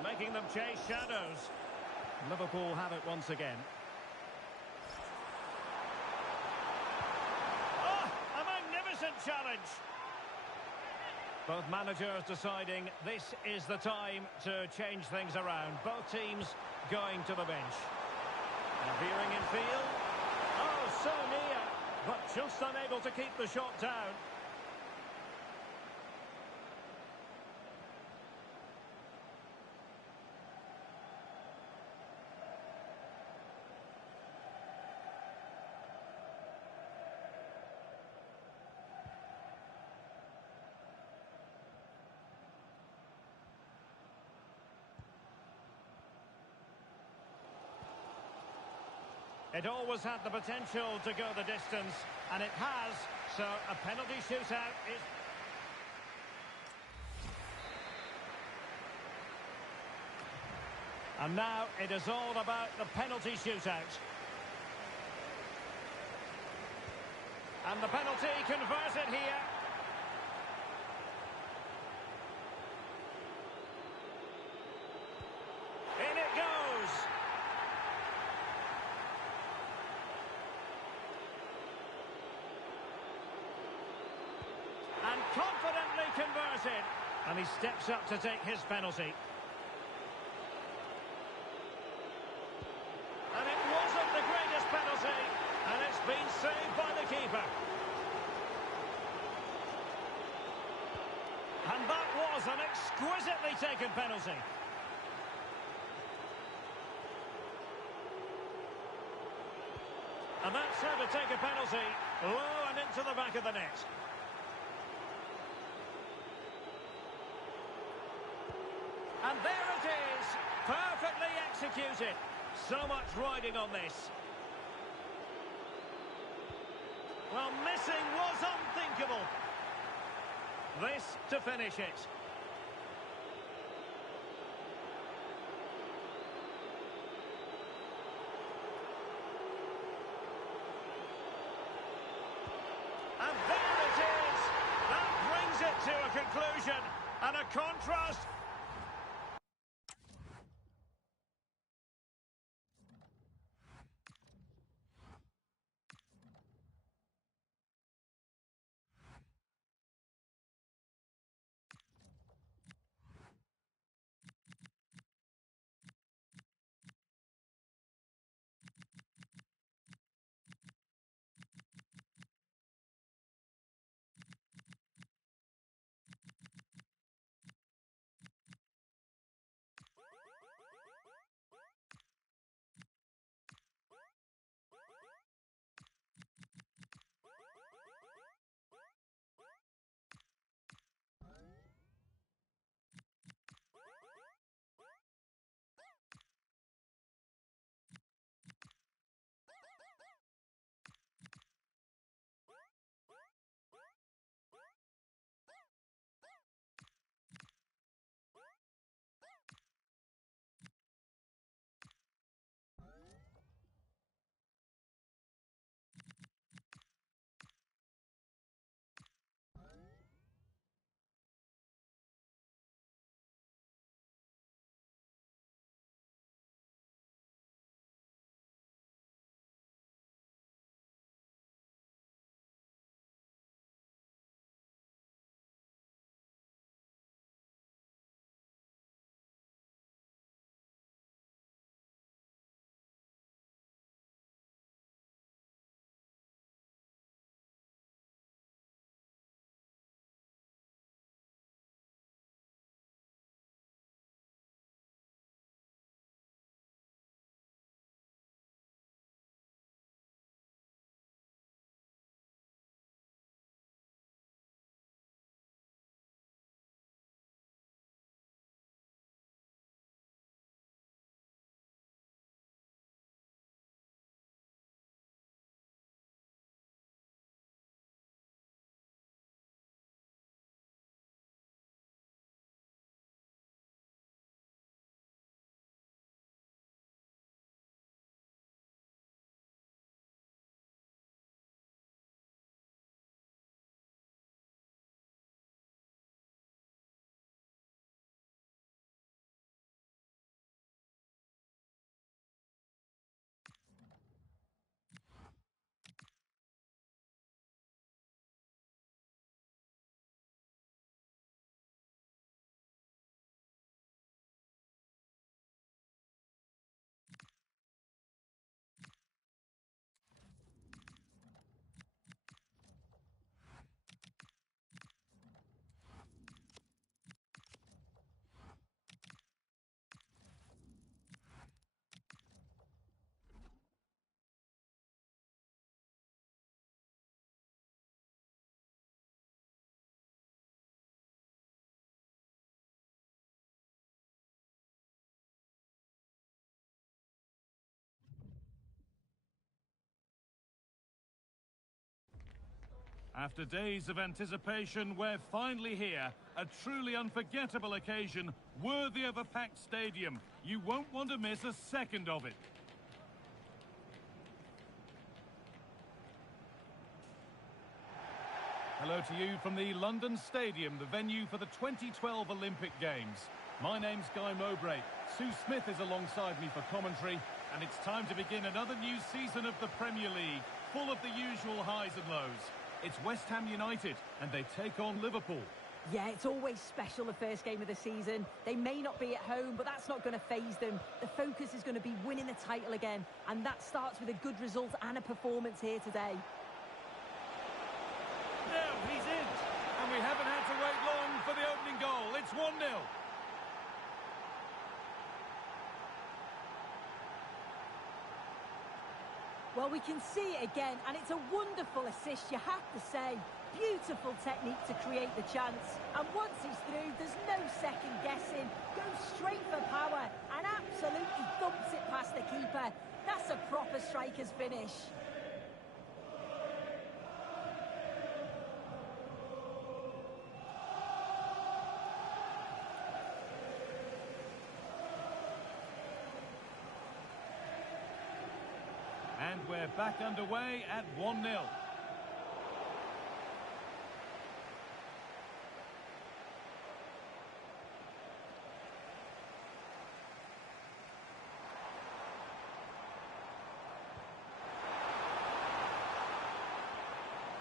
Making them chase shadows. Liverpool have it once again. Oh, a magnificent challenge. Both managers deciding this is the time to change things around. Both teams going to the bench. And veering in field. Oh, so near. But just unable to keep the shot down. It always had the potential to go the distance, and it has, so a penalty shootout is... And now it is all about the penalty shootout. And the penalty converted here. In it goes. And confidently converted. And he steps up to take his penalty. And it wasn't the greatest penalty. And it's been saved by the keeper. And that was an exquisitely taken penalty. And that's how to take a penalty. Low and into the back of the net. And there it is, perfectly executed. So much riding on this. Well, missing was unthinkable. This to finish it. And there it is. That brings it to a conclusion. And a contrast. After days of anticipation, we're finally here. A truly unforgettable occasion, worthy of a packed stadium. You won't want to miss a second of it. Hello to you from the London Stadium, the venue for the 2012 Olympic Games. My name's Guy Mowbray. Sue Smith is alongside me for commentary, and it's time to begin another new season of the Premier League, full of the usual highs and lows. It's West Ham United, and they take on Liverpool. Yeah, it's always special, the first game of the season. They may not be at home, but that's not going to faze them. The focus is going to be winning the title again, and that starts with a good result and a performance here today. Now he's in, and we haven't had to wait long for the opening goal. It's 1-0. Well, we can see it again, and it's a wonderful assist, you have to say. Beautiful technique to create the chance. And once he's through, there's no second guessing. Goes straight for power and absolutely thumps it past the keeper. That's a proper striker's finish. And we're back underway at 1-0.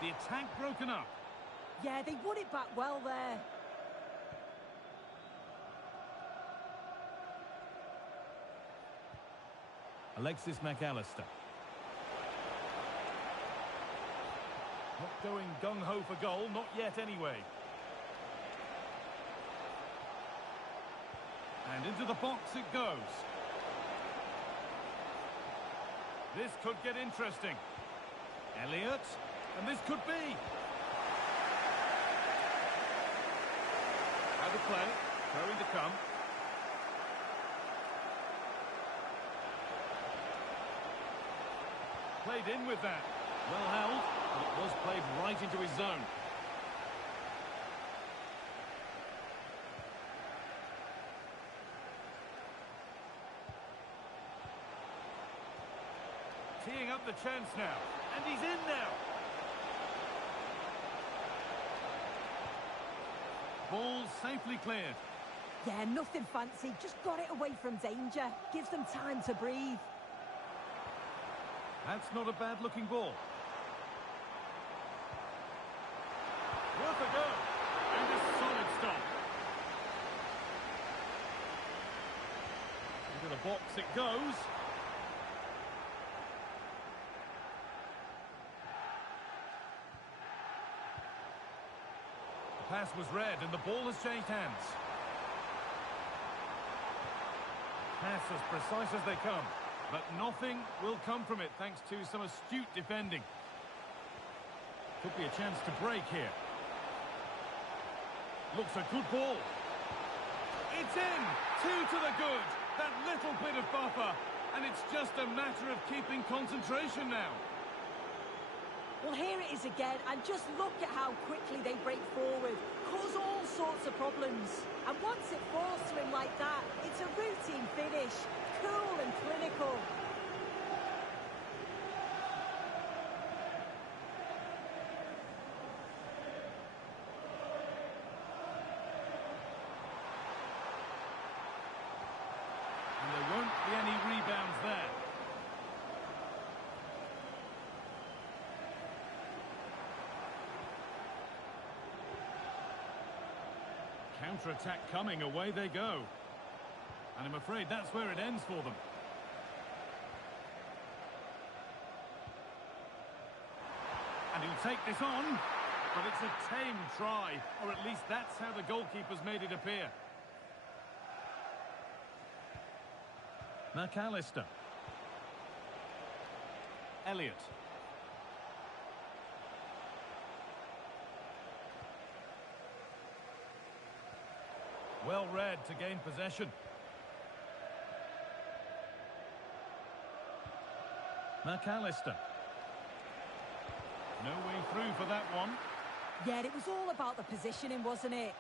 The attack broken up. Yeah, they won it back well there. Alexis McAllister. Not going gung-ho for goal, not yet anyway. And into the box it goes. This could get interesting. Elliott, and this could be. Out of play, throwing to come. Played in with that. Well held, but it was played right into his zone. Teeing up the chance now, and he's in now. Ball safely cleared. Yeah, nothing fancy, just got it away from danger. Gives them time to breathe. That's not a bad-looking ball. Worth a go. And a solid stop. Into the box it goes. The pass was read and the ball has changed hands. Pass as precise as they come. But nothing will come from it thanks to some astute defending. Could be a chance to break here. Looks a good ball. It's in! 2 to the good. That little bit of buffer. And it's just a matter of keeping concentration now. Well, here it is again, and just look at how quickly they break forward. Cause all sorts of problems. And once it falls to him like that, it's a routine finish. Cool and clinical. And there won't be any rebounds there. Counter-attack coming, away they go. And I'm afraid that's where it ends for them. And he'll take this on, but it's a tame try, or at least that's how the goalkeeper's made it appear. McAllister. Elliott. Well read to gain possession. McAllister. No way through for that one. Yeah, it was all about the positioning, wasn't it?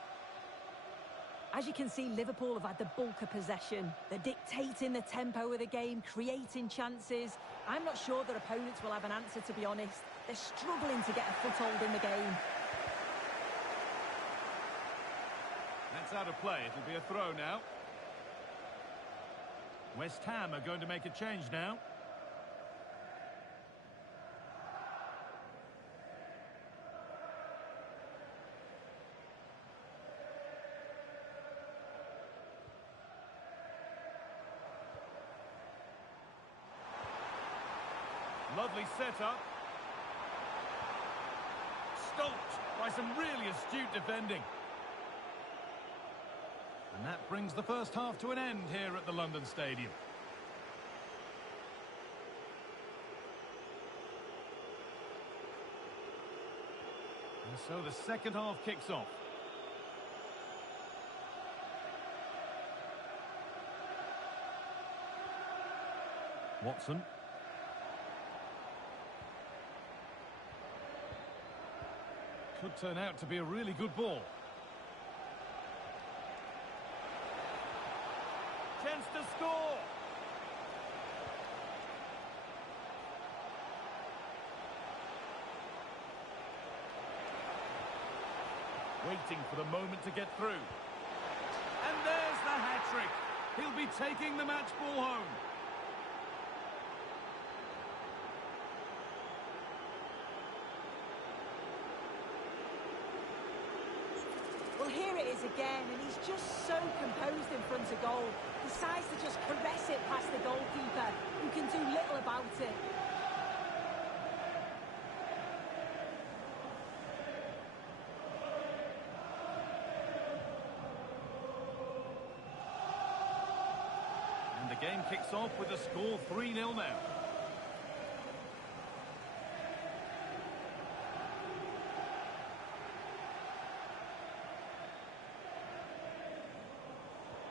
As you can see, Liverpool have had the bulk of possession. They're dictating the tempo of the game, creating chances. I'm not sure their opponents will have an answer, to be honest. They're struggling to get a foothold in the game. That's out of play. It'll be a throw now. West Ham are going to make a change now. Lovely setup. Stopped by some really astute defending. And that brings the first half to an end here at the London Stadium. And so the second half kicks off. Watson. Could turn out to be a really good ball. Chance to score. Waiting for the moment to get through. And there's the hat-trick. He'll be taking the match ball home. Well, here it is again, and he's just so composed in front of goal. Decides to just caress it past the goalkeeper, who can do little about it. And the game kicks off with the score 3-0 now.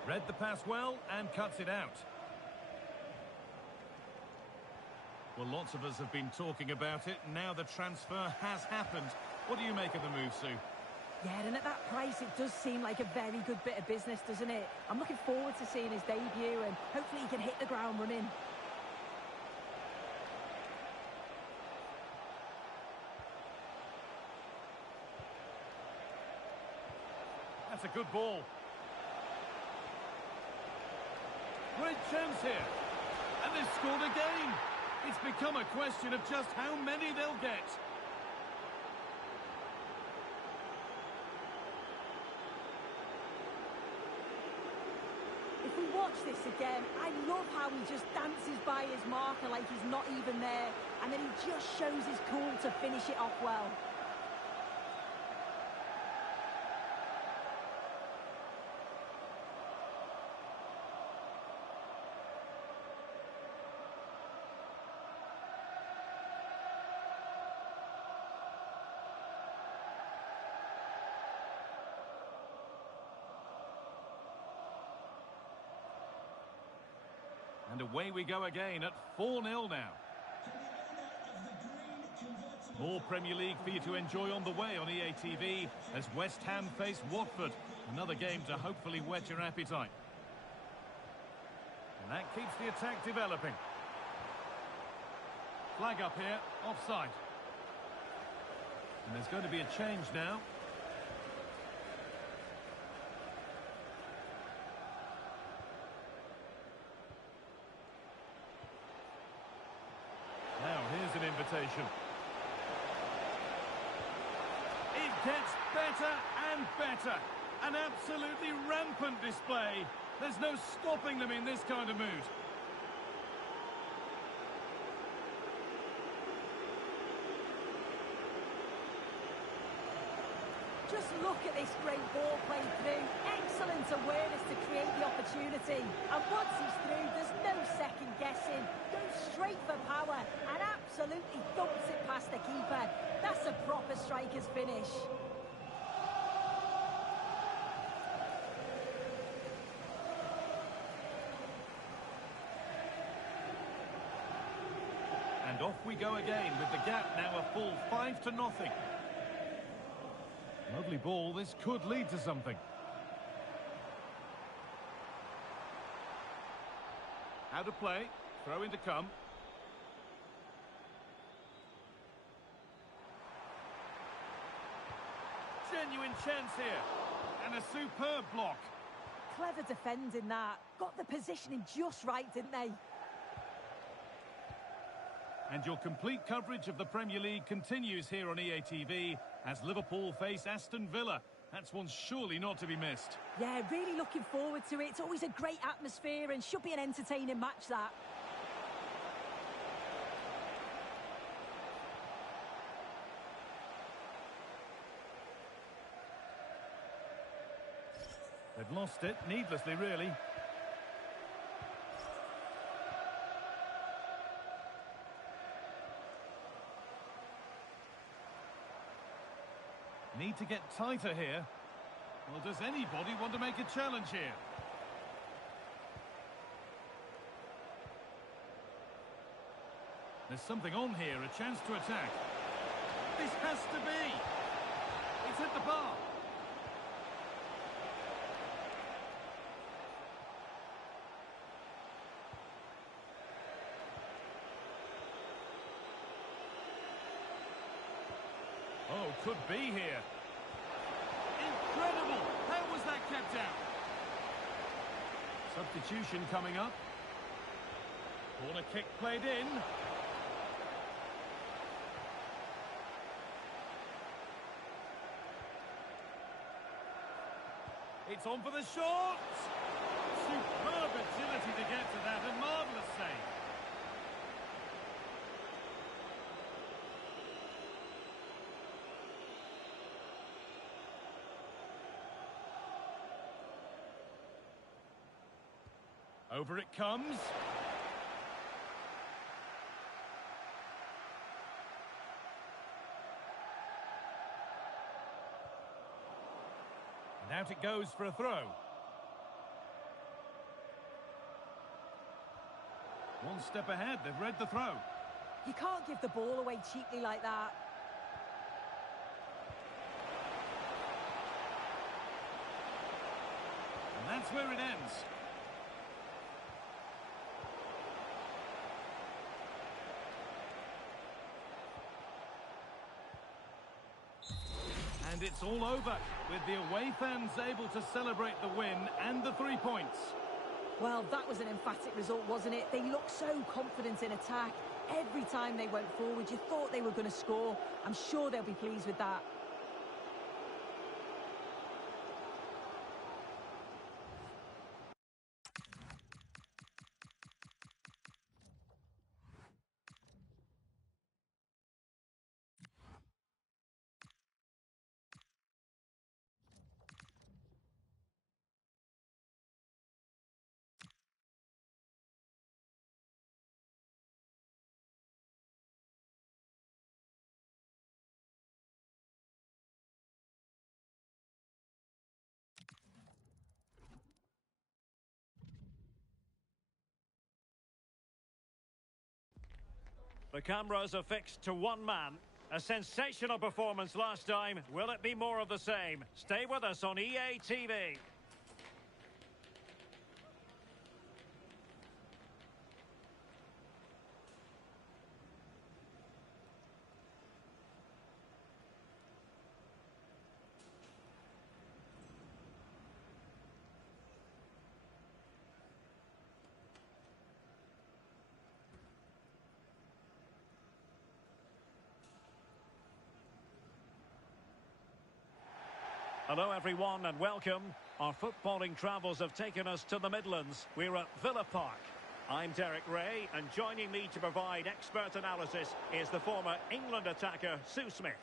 Read the pass well and cuts it out. Well, lots of us have been talking about it. Now the transfer has happened. What do you make of the move, Sue? Yeah, and at that price, it does seem like a very good bit of business, doesn't it? I'm looking forward to seeing his debut, and hopefully he can hit the ground running. That's a good ball. Great chance here. And they've scored again. It's become a question of just how many they'll get. If we watch this again, I love how he just dances by his marker like he's not even there, and then he just shows his cool to finish it off well. And away we go again at 4-0 now. More Premier League for you to enjoy on the way on EA TV as West Ham face Watford. Another game to hopefully whet your appetite. And that keeps the attack developing. Flag up here, offside. And there's going to be a change now. Now, here's an invitation. It gets better and better. An absolutely rampant display. There's no stopping them in this kind of mood. Just look at this great ball played through. Excellent awareness to create the opportunity. And once he's through, there's no second guessing. Goes straight for power and absolutely thumps it past the keeper. That's a proper striker's finish. And off we go again with the gap now a full 5-0. Lovely ball, this could lead to something. How to play, throw in to come. Genuine chance here, and a superb block. Clever defending that. Got the positioning just right, didn't they? And your complete coverage of the Premier League continues here on EA TV as Liverpool face Aston Villa. That's one surely not to be missed. Yeah, really looking forward to it. It's always a great atmosphere and should be an entertaining match, that. They've lost it, needlessly really. Need to get tighter here. Well, does anybody want to make a challenge here? There's something on here, a chance to attack. This has to be. It's hit the bar. Oh, could be here. Incredible! How was that kept out? Substitution coming up. Corner kick played in. It's on for the shot! Superb agility to get to that, a marvellous save. Over it comes. And out it goes for a throw. One step ahead, they've read the throw. You can't give the ball away cheaply like that. And that's where it ends. And it's all over, with the away fans able to celebrate the win and the 3 points. Well, that was an emphatic result, wasn't it? They looked so confident in attack. Every time they went forward, you thought they were going to score. I'm sure they'll be pleased with that. The cameras are fixed to one man. A sensational performance last time. Will it be more of the same? Stay with us on EA TV. Hello everyone and welcome. Our footballing travels have taken us to the Midlands. We're at Villa Park. I'm Derek Ray, and joining me to provide expert analysis is the former England attacker Sue Smith.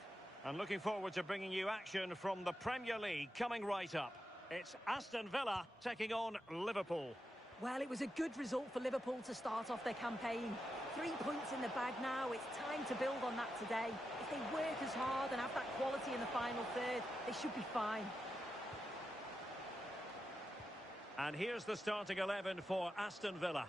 And looking forward to bringing you action from the Premier League coming right up. It's Aston Villa taking on Liverpool. Well, it was a good result for Liverpool to start off their campaign. 3 points in the bag now. It's time to build on that today. If they work as hard and have that quality in the final third, they should be fine. And here's the starting 11 for Aston Villa.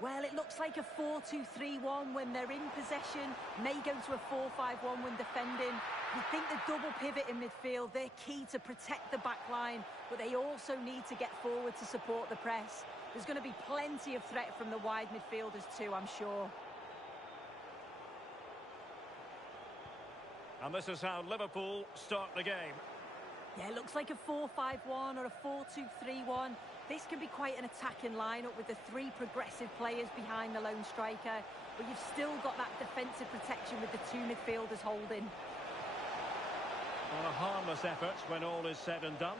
Well, it looks like a 4-2-3-1 when they're in possession. May go to a 4-5-1 when defending. You think the double pivot in midfield, they're key to protect the back line, but they also need to get forward to support the press. There's going to be plenty of threat from the wide midfielders too, I'm sure. And this is how Liverpool start the game. Yeah, it looks like a 4-5-1 or a 4-2-3-1. This can be quite an attacking lineup with the three progressive players behind the lone striker, but you've still got that defensive protection with the two midfielders holding. Well, a harmless effort when all is said and done.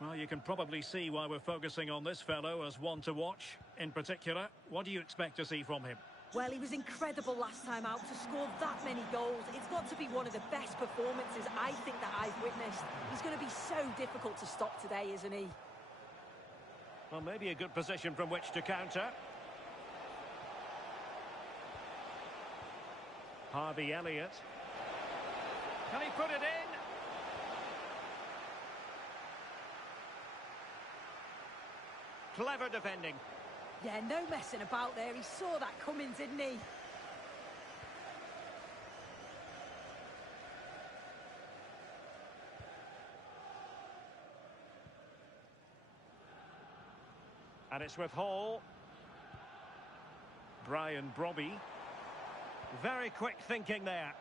Well, you can probably see why we're focusing on this fellow as one to watch. In particular, what do you expect to see from him? Well, he was incredible last time out to score that many goals. It's got to be one of the best performances I think that I've witnessed. He's going to be so difficult to stop today, isn't he? Well, maybe a good position from which to counter. Harvey Elliott. Can he put it in? Clever defending. Yeah, no messing about there. He saw that coming, didn't he? And it's with Hall. Brian Brobby. Very quick thinking there.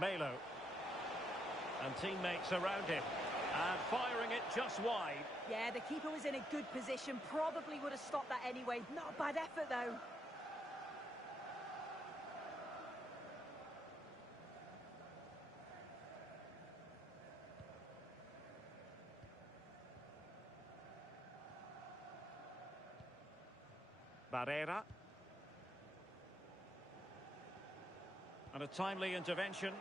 Melo. And teammates around him. And firing it just wide. Yeah, the keeper was in a good position. Probably would have stopped that anyway. Not a bad effort, though. Barrera. And a timely intervention.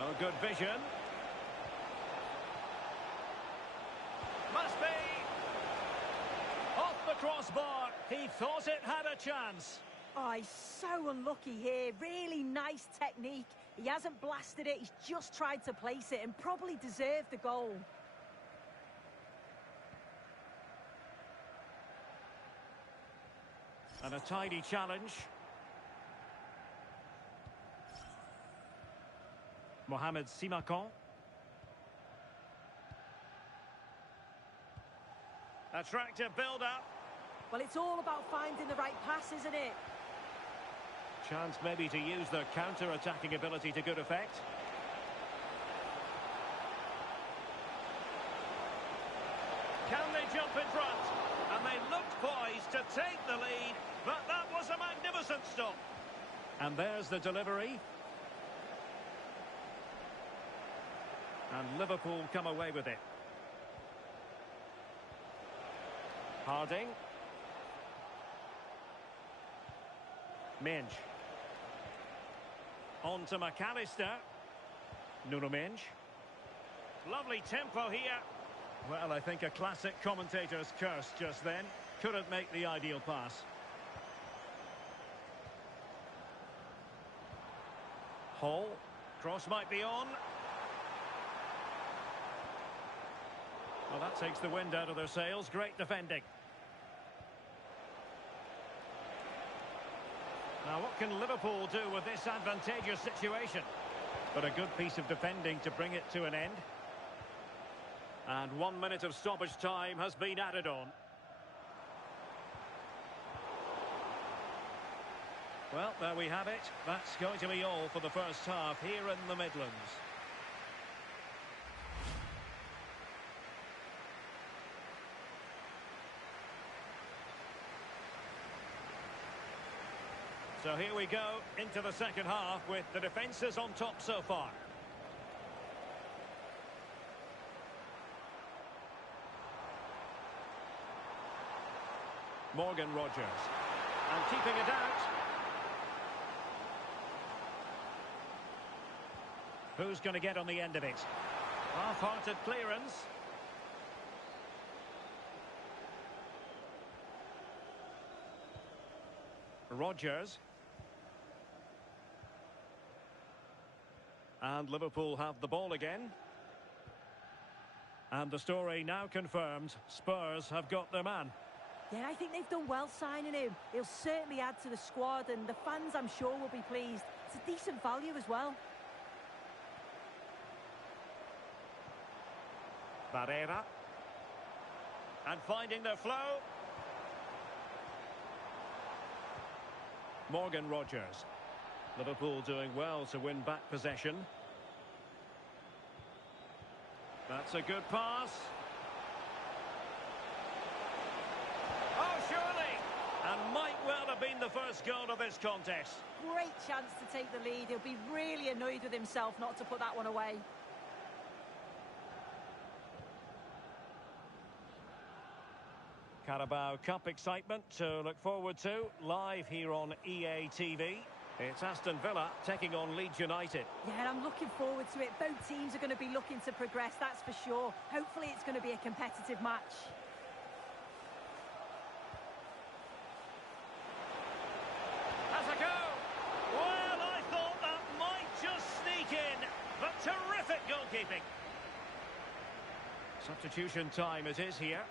Oh, good vision. Must be. Off the crossbar. He thought it had a chance. Oh, he's so unlucky here. Really nice technique. He hasn't blasted it. He's just tried to place it and probably deserved the goal. And a tidy challenge. Mohamed Simakan. Attractive build-up. Well, it's all about finding the right pass, isn't it? Chance maybe to use their counter-attacking ability to good effect. Can they jump in front? And they looked poised to take the lead, but that was a magnificent stop. And there's the delivery. And Liverpool come away with it. Harding. Minge. On to McAllister. Nuno Minge. Lovely tempo here. Well, I think a classic commentator's curse just then. Couldn't make the ideal pass. Hall. Cross might be on. Well, that takes the wind out of their sails. Great defending. Now, what can Liverpool do with this advantageous situation? But a good piece of defending to bring it to an end. And 1 minute of stoppage time has been added on. Well, there we have it. That's going to be all for the first half here in the Midlands. So here we go into the second half with the defences on top so far. Morgan Rogers. And keeping it out. Who's going to get on the end of it? Half-hearted clearance. Rodgers. And Liverpool have the ball again. And the story now confirmed. Spurs have got their man. Yeah, I think they've done well signing him. He'll certainly add to the squad, and the fans, I'm sure, will be pleased. It's a decent value as well. Barrera. And finding their flow. Morgan Rodgers. Liverpool doing well to win back possession. That's a good pass. Oh, surely! And might well have been the first goal of this contest. Great chance to take the lead. He'll be really annoyed with himself not to put that one away. Carabao Cup excitement to look forward to, live here on EA TV. It's Aston Villa taking on Leeds United. Yeah, I'm looking forward to it. Both teams are going to be looking to progress, that's for sure. Hopefully it's going to be a competitive match. Has a go! Well, I thought that might just sneak in, but terrific goalkeeping. Substitution time it is here.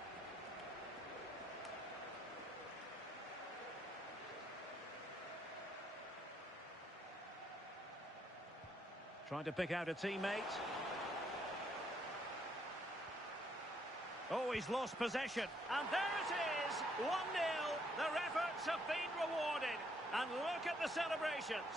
Trying to pick out a teammate. Oh, he's lost possession. And there it is, 1-0. Their efforts have been rewarded. And look at the celebrations.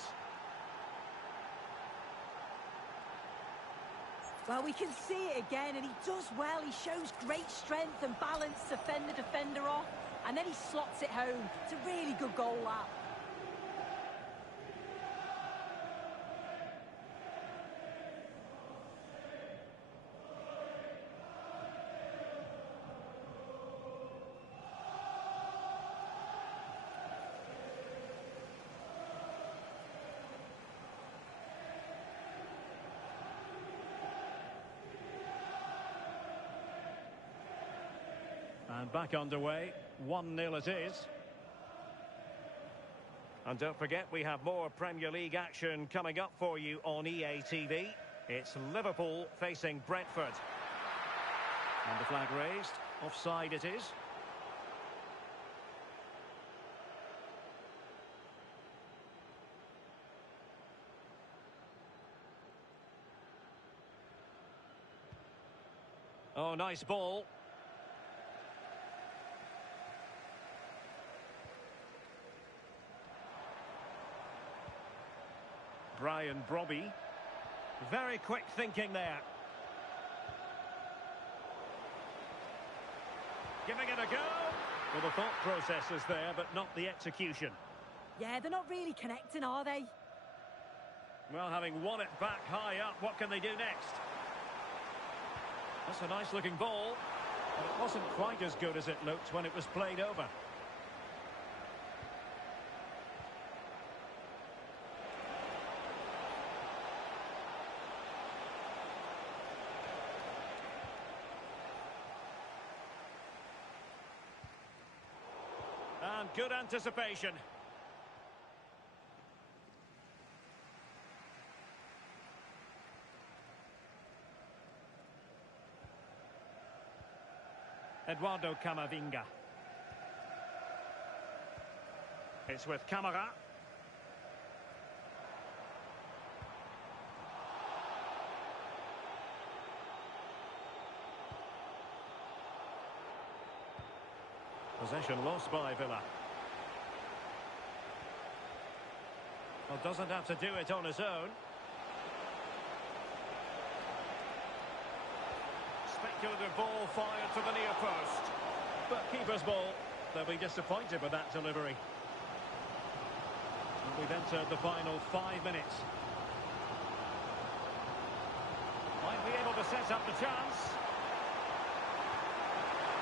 Well, we can see it again, and he does well. He shows great strength and balance to fend the defender off. And then he slots it home. It's a really good goal, that. And back underway, 1-0 it is. And don't forget, we have more Premier League action coming up for you on EA TV. It's Liverpool facing Brentford. And the flag raised. Offside it is. Oh, nice ball. Brian Brobby. Very quick thinking there. Giving it a go. Well, the thought process is there, but not the execution. Yeah, they're not really connecting, are they? Well, having won it back high up, what can they do next? That's a nice-looking ball, but it wasn't quite as good as it looked when it was played over. And good anticipation. Eduardo Camavinga. It's with Camara. Possession lost by Villa. Well, doesn't have to do it on his own. Speculative ball fired to the near post. But keeper's ball. They'll be disappointed with that delivery. And we've entered the final 5 minutes. Might be able to set up the chance.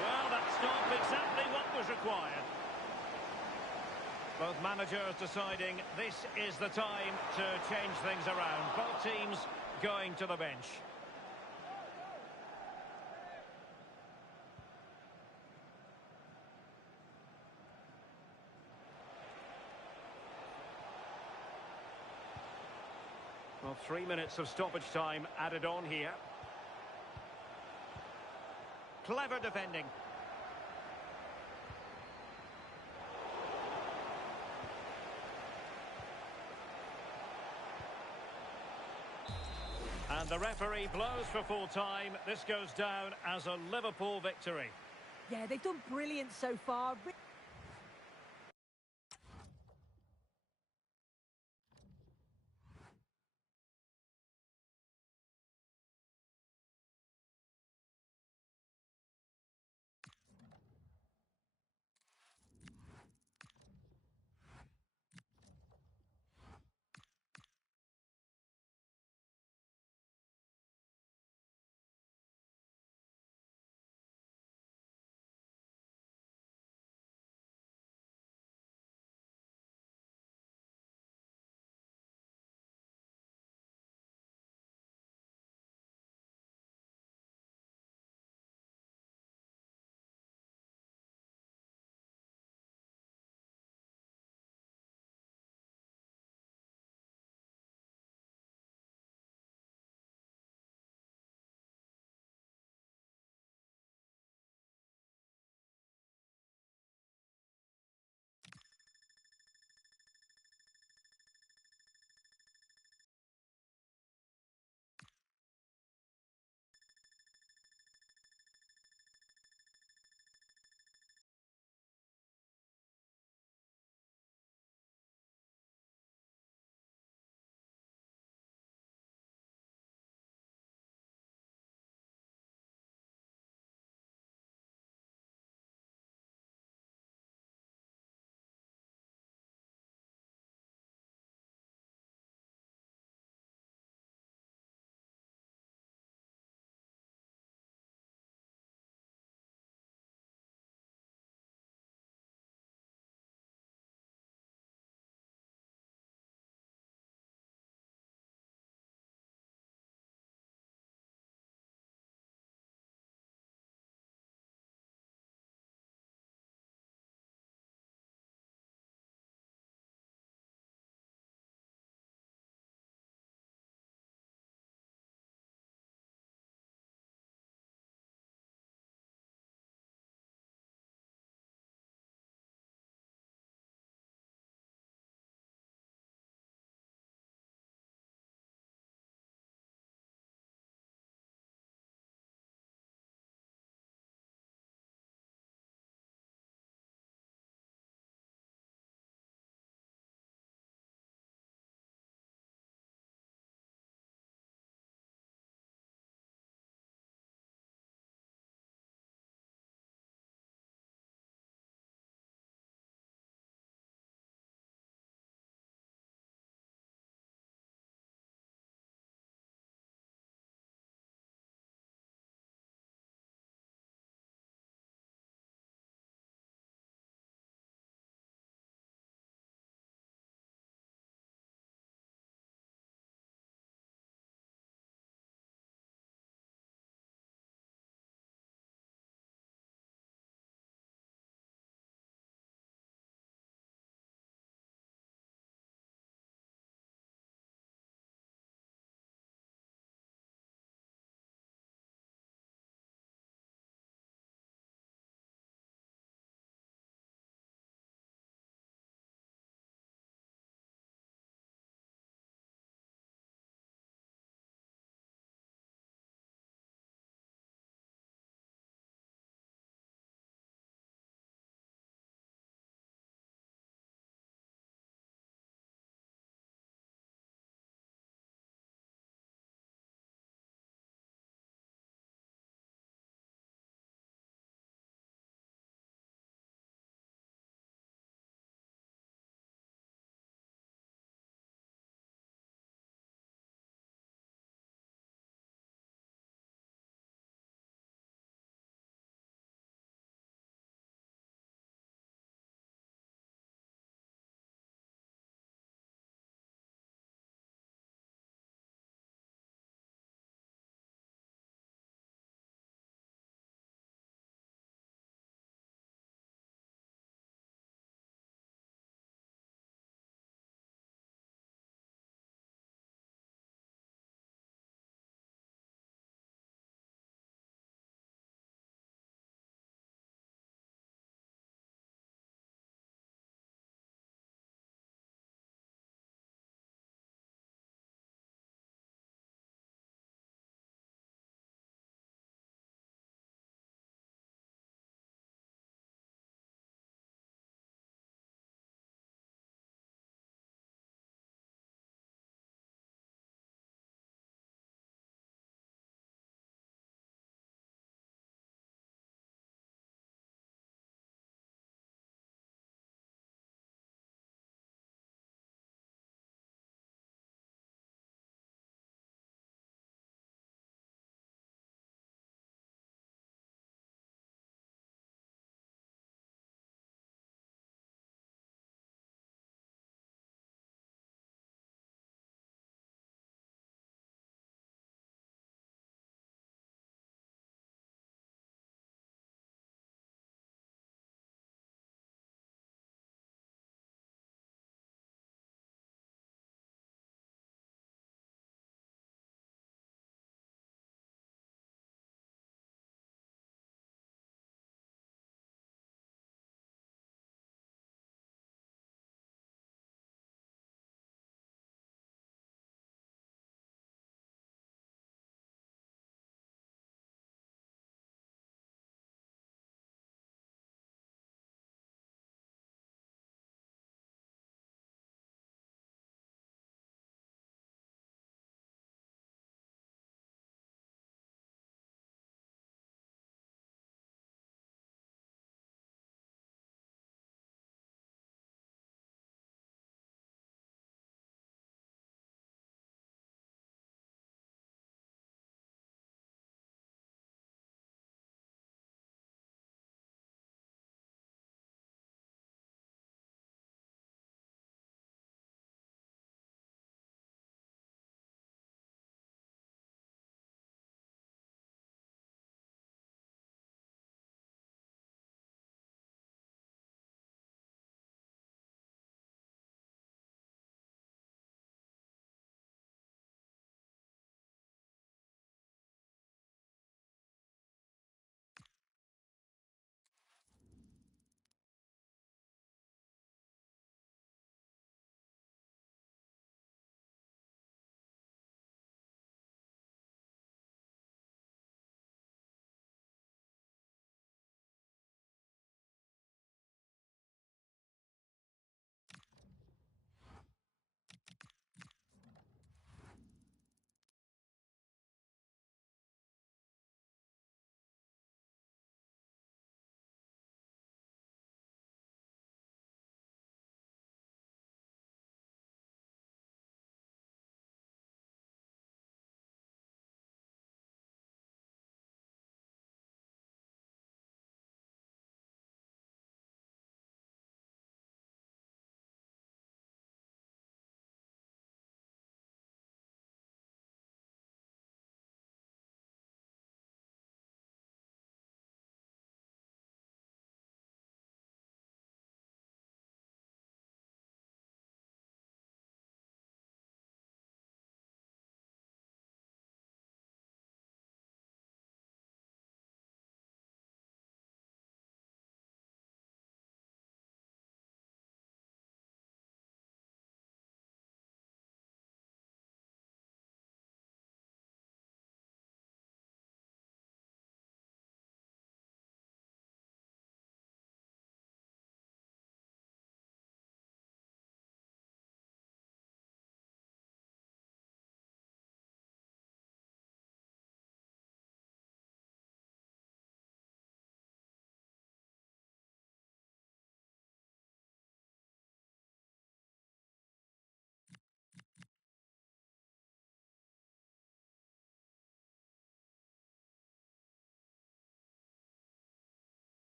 Well, that's not exactly what was required. Both managers deciding this is the time to change things around. Both teams going to the bench. Well, 3 minutes of stoppage time added on here. Clever defending. And the referee blows for full time. This goes down as a Liverpool victory. Yeah, they've done brilliant so far.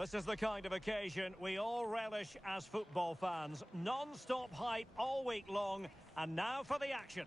This is the kind of occasion we all relish as football fans. Non-stop hype all week long, and now for the action.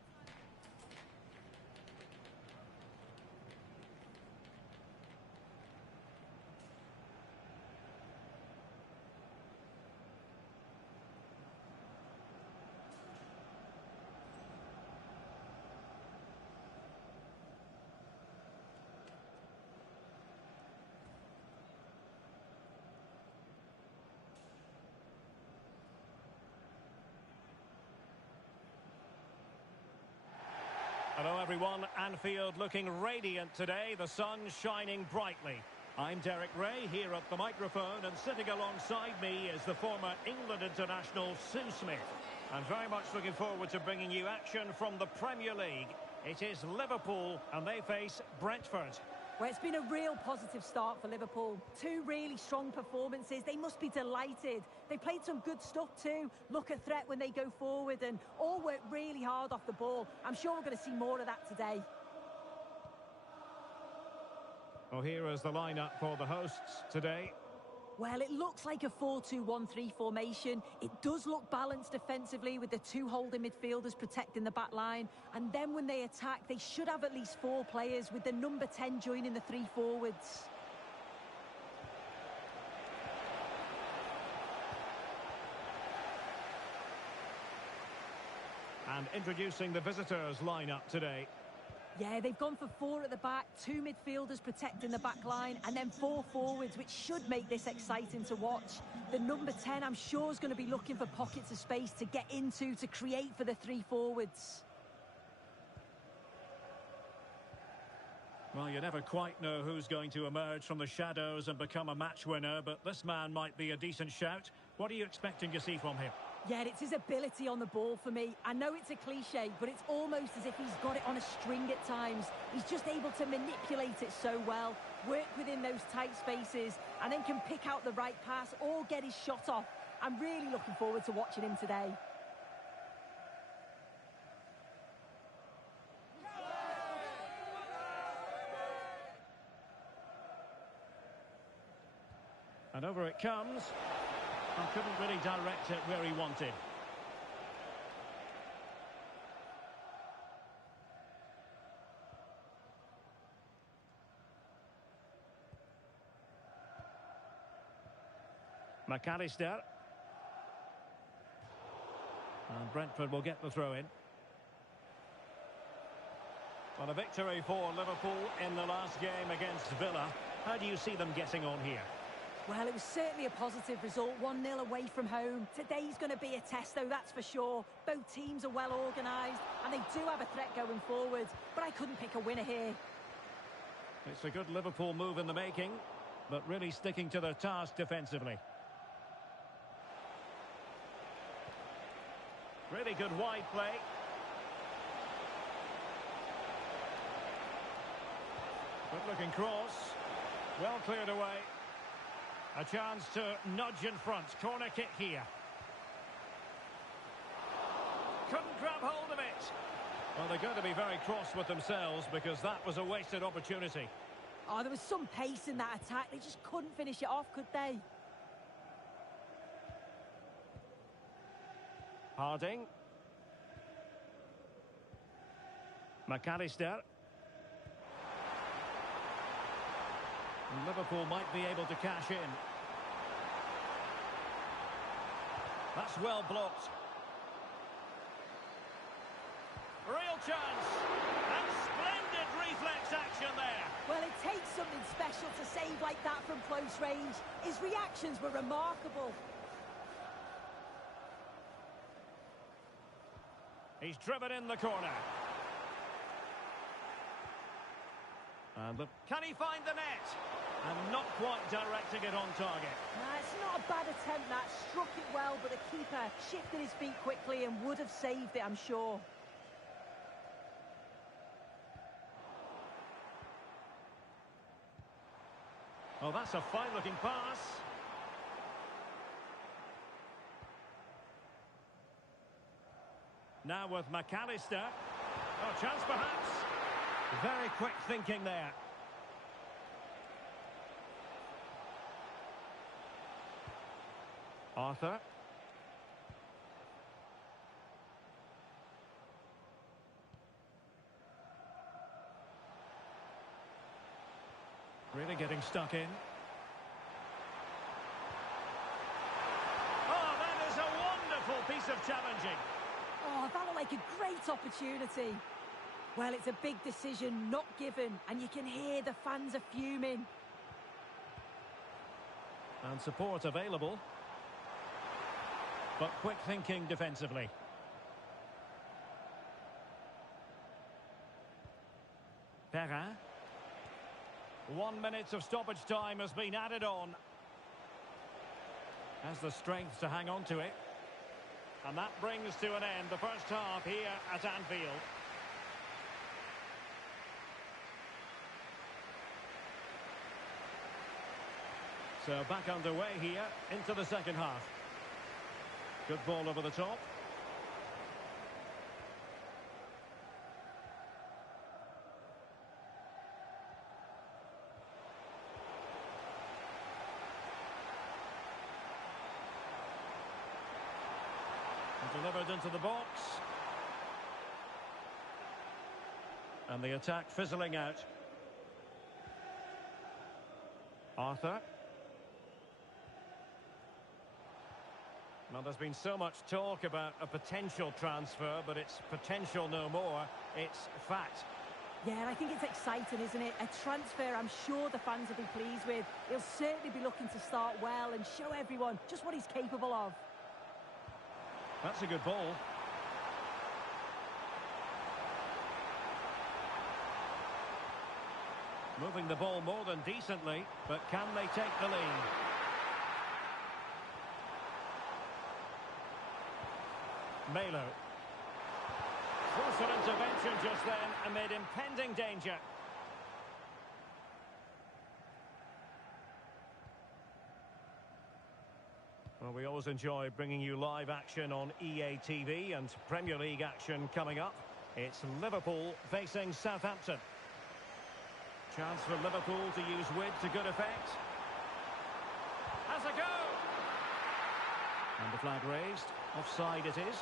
Hello everyone, Anfield looking radiant today, the sun shining brightly. I'm Derek Ray here at the microphone, and sitting alongside me is the former England international Sue Smith. I'm very much looking forward to bringing you action from the Premier League. It is Liverpool and they face Brentford. Well, it's been a real positive start for Liverpool. Two really strong performances. They must be delighted. They played some good stuff too. Look a threat when they go forward and all work really hard off the ball. I'm sure we're going to see more of that today. Well, here is the lineup for the hosts today. Well, it looks like a 4-2-1-3 formation. It does look balanced defensively with the two holding midfielders protecting the back line. And then when they attack, they should have at least 4 players with the number 10 joining the 3 forwards. And introducing the visitors lineup today. Yeah, they've gone for 4 at the back, 2 midfielders protecting the back line, and then 4 forwards, which should make this exciting to watch. The number 10, I'm sure, is going to be looking for pockets of space to get into, to create for the 3 forwards. Well, you never quite know who's going to emerge from the shadows and become a match winner, but this man might be a decent shout. What are you expecting to see from him? Yeah, it's his ability on the ball for me. I know it's a cliche, but it's almost as if he's got it on a string at times. He's just able to manipulate it so well, work within those tight spaces, and then can pick out the right pass or get his shot off. I'm really looking forward to watching him today. And over it comes. And couldn't really direct it where he wanted. McAllister. And Brentford will get the throw in. Well, a victory for Liverpool in the last game against Villa. How do you see them getting on here? Well, it was certainly a positive result, 1-0 away from home. Today's going to be a test, though, that's for sure. Both teams are well organised, and they do have a threat going forward, but I couldn't pick a winner here. It's a good Liverpool move in the making, but really sticking to their task defensively. Really good wide play. Good-looking cross. Well cleared away. A chance to nudge in front. Corner kick here. Couldn't grab hold of it. Well, they're going to be very cross with themselves because that was a wasted opportunity. Oh, there was some pace in that attack. They just couldn't finish it off, could they? Harding. McAllister. And Liverpool might be able to cash in. That's well blocked. Real chance. And splendid reflex action there. Well, it takes something special to save like that from close range. His reactions were remarkable. He's driven in the corner. And can he find the net? And not quite directing it on target. It's not a bad attempt, that. Struck it well, but the keeper shifted his feet quickly and would have saved it, I'm sure. Oh, that's a fine-looking pass. Now with McAllister. Oh, chance perhaps. Very quick thinking there. Arthur. Really getting stuck in. Oh, that is a wonderful piece of challenging. Oh, that looked like a great opportunity. Well, it's a big decision, not given, and you can hear the fans are fuming. And support available. But quick thinking defensively. Perrin. 1 minute of stoppage time has been added on. Has the strength to hang on to it. And that brings to an end the first half here at Anfield. So back underway here into the second half. Good ball over the top. Delivered into the box. And the attack fizzling out. Arthur. Well, there's been so much talk about a potential transfer, but it's potential no more. It's fact. Yeah, I think it's exciting, isn't it? A transfer I'm sure the fans will be pleased with. He'll certainly be looking to start well and show everyone just what he's capable of. That's a good ball. Moving the ball more than decently, but can they take the lead? Melo. Crucial intervention just then amid impending danger. Well, we always enjoy bringing you live action on EA TV and Premier League action coming up. It's Liverpool facing Southampton. Chance for Liverpool to use width to good effect. Has a go! And the flag raised. Offside it is.